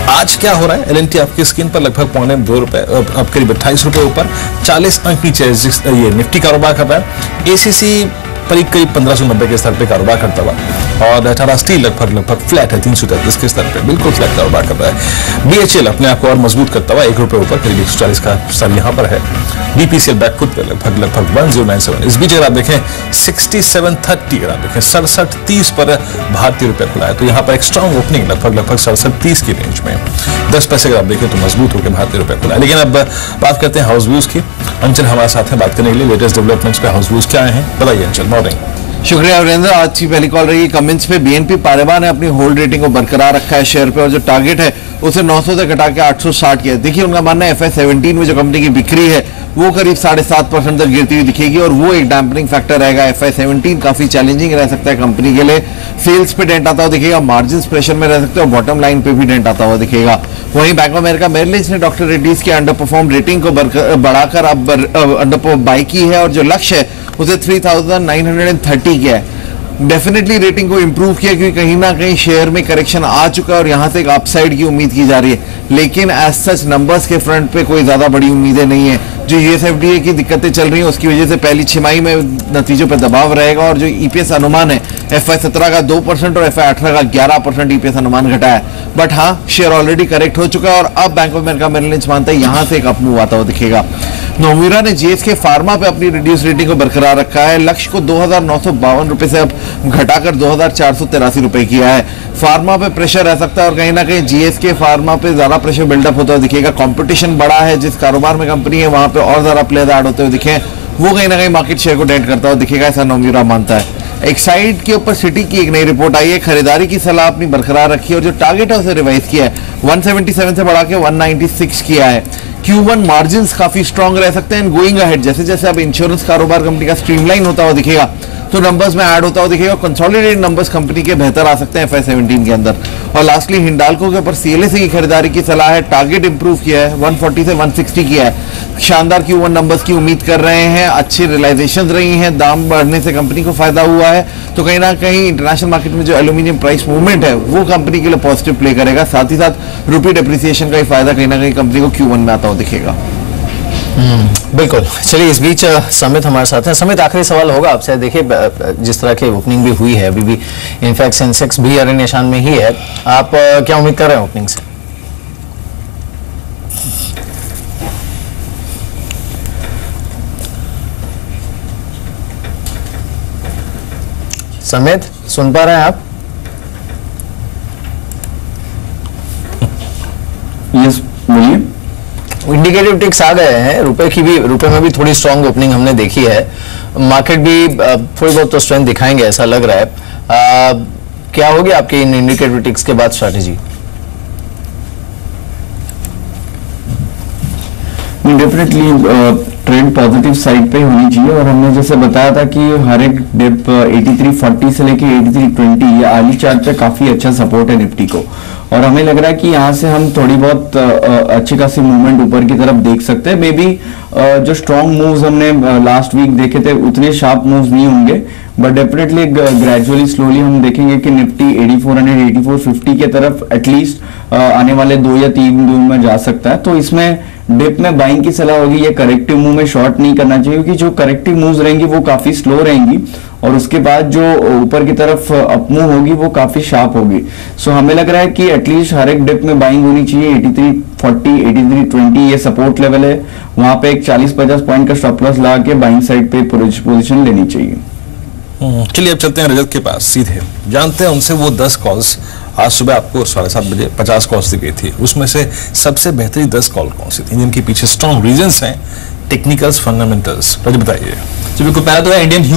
आज क्या हो रहा है? L&T आपकी स्क्रीन पर लगभग ₹2.25, अब करीब ₹28 ऊपर, 40 अंक नीचे ये निफ्टी कारोबार कर रहा है। ACC करीब 1590 के स्तर पे कारोबार करता हुआ, और टाटा स्टील लगभग फ्लैट है 333 के स्तर पे, बिल्कुल फ्लैट कारोबार कर रहा है। BHEL अपने आप को और मजबूत करता हुआ ₹1 ऊपर, करीब 140 का स्तर यहाँ पर है। BPCL बैकफुट पे लगभग 1097। इस बीच अगर आप देखें 6730, अगर आप देखें 6730 पर भारतीय रुपये खुला है, तो यहाँ पर एक स्ट्रॉन्ग ओपनिंग लगभग 6730 की रेंज में 10 पैसे अगर आप देखें तो मजबूत होकर भारतीय रुपये खुला है। लेकिन अब बात करते हैं हाउस व्यूज की। अंचल हमारे साथ हैं बात करने के लिए लेटेस्ट डेवलपमेंट्स पे हाउस व्यूज क्या आए हैं, बताइए अंचल। मॉर्निंग। शुक्रिया वीरेंद्र। आज की पहली कॉल रही कमेंट्स पे। BNP पारेबान ने अपनी होल्ड रेटिंग को बरकरार रखा है शेयर पे, और जो टारगेट है उसे 900 से घटा के 860 किया। देखिए उनका मानना है FY17 में जो कंपनी की बिक्री है वो करीब 7.5% तक गिरती हुई दिखेगी, और वो एक डैम्पनिंग फैक्टर रहेगा। FY17 काफी चैलेंजिंग रह सकता है कंपनी के लिए। सेल्स पे डेंट आता हुआ दिखेगा, मार्जिन प्रेशर में रह सकते हैं, और बॉटम लाइन पे भी डेंट आता हुआ दिखेगा। वहीं Bank of America Merrill Lynch ने डॉक्टर रेड्डीज की अंडर परफॉर्म रेटिंग को बढ़ाकर अब अंडर बाई की है, और जो लक्ष्य है उसे 3930 किया है। डेफिनेटली रेटिंग को इंप्रूव किया, क्योंकि कहीं ना कहीं शेयर में करेक्शन आ चुका है और यहां से एक अपसाइड की उम्मीद की जा रही है। लेकिन एज सच नंबर्स के फ्रंट पे कोई ज्यादा बड़ी उम्मीदें नहीं है। जो USFDA की दिक्कतें चल रही हैं उसकी वजह से पहली छमाही में नतीजों पर दबाव रहेगा, और जो EPS अनुमान है FY17 का 2% और FY18 का 11% EPS अनुमान घटा है। बट हाँ, शेयर ऑलरेडी करेक्ट हो चुका है, और अब Bank of America Merrill Lynch मानता है यहां से एक अप मूव आता हुआ दिखेगा। नोमिरा ने GSK फार्मा पे अपनी रिड्यूस रेटिंग को बरकरार रखा है। लक्ष्य को 2952 रुपए से अब घटाकर 2483 रुपए किया है। फार्मा पे प्रेशर रह सकता है, और कहीं ना कहीं GSK फार्मा पे ज्यादा प्रेशर बिल्डअप होता हुआ दिखेगा। कंपटीशन बड़ा है, जिस कारोबार में कंपनी है वहां पे और ज्यादा प्लेयर ऐड होते हुए दिखे, वो कहीं ना कहीं मार्केट शेयर को डेंट करता हुआ दिखेगा, ऐसा नोमिरा मानता है। एक्साइड के ऊपर सिटी की एक नई रिपोर्ट आई है। खरीदारी की सलाह अपनी बरकरार रखी है, और जो टारगेट है उसे रिवाइज किया है। 177 से बढ़ा के 196 किया है। Q1 मार्जिन्स काफी स्ट्रांग रह सकते हैं। गोइंग अहेड जैसे जैसे अब इंश्योरेंस कारोबार कंपनी का स्ट्रीमलाइन होता हुआ दिखेगा, तो नंबर्स में ऐड होता हुआ दिखेगा। कंसोलिडेटेड नंबर्स कंपनी के बेहतर आ सकते हैं FY17 के अंदर। और लास्टली हिंडाल्को के ऊपर CLSA की खरीदारी की सलाह है। टारगेट इंप्रूव किया है, 140 से 160 किया है। शानदार Q1 नंबर्स की उम्मीद कर रहे हैं। अच्छी रियलाइजेशन रही हैं, दाम बढ़ने से कंपनी को फायदा हुआ है, तो कहीं ना कहीं इंटरनेशनल मार्केट में जो एल्यूमिनियम प्राइस मूवमेंट है वो कंपनी के लिए पॉजिटिव प्ले करेगा। साथ ही साथ रुपी डेप्रिसिएशन का ही फायदा कहीं ना कहीं कंपनी को Q1 में आता हुआ दिखेगा। बिल्कुल। चलिए, इस बीच समित हमारे साथ हैं। समित, आखिरी सवाल होगा आपसे। देखिए, जिस तरह की ओपनिंग भी हुई है, अभी भी इनफैक्ट सेंसेक्स भी अरे निशान में ही है, आप क्या उम्मीद कर रहे हैं ओपनिंग से? समित, सुन पा रहे हैं आप? यस, बोलिए। इंडिकेटिव टिक्स आ गए हैं, रुपए में भी थोड़ी स्ट्रांग ओपनिंग हमने देखी है। मार्केट भी थोड़ी बहुत तो स्ट्रेंथ दिखाएंगे ऐसा लग रहा है। क्या होगी आपके इन इंडिकेटिव टिक्स के बाद strategy? Definitely trend positive side पे होनी चाहिए, और हमने जैसे बताया था कि हर एक डिप 8340 से लेके 8320 ये आर्ली चार्ट पे काफी अच्छा सपोर्ट है निफ्टी को, और हमें लग रहा है कि यहाँ से हम थोड़ी बहुत अच्छी खासी मूवमेंट ऊपर की तरफ देख सकते हैं। मे बी जो स्ट्रॉन्ग मूव्स हमने लास्ट वीक देखे थे उतने शार्प मूव्स नहीं होंगे, बट डेफिनेटली ग्रेजुअली स्लोली हम देखेंगे कि निफ्टी 8400 8450 के तरफ एटलीस्ट आने वाले 2 या 3 दिन में जा सकता है। तो इसमें डिप में बाइंग की सलाह होगी, ये करेक्टिव मूव में शॉर्ट नहीं करना चाहिए, क्योंकि जो करेक्टिव मूव्स रहेंगी वो काफी स्लो रहेंगी, और उसके बाद जो ऊपर की तरफ अप मूव होगी वो काफी शार्प होगी। सो हमें लग रहा है कि एटलीस्ट हर एक डिप में बाइंग होनी चाहिए। 8340 8320 ये सपोर्ट लेवल है, वहां पे एक 40-50 पॉइंट का स्टॉप लॉस लगा के बाइंग साइड पे पोजीशन लेनी चाहिए। चलिए अब चलते हैं रजत के पास, सीधे जानते हैं उनसे वो 10 कॉल्स आज सुबह आपको 7:30 बजे 50 कॉल्स दी गई थी, उसमें से सबसे बेहतरीन 10 कॉल कौन सी थी जिनके पीछे स्ट्रॉन्ग रीजंस हैं, टेक्निकल्स, फंडामेंटल्स, बताइए। बिल्कुल, पहला तो है इंडियन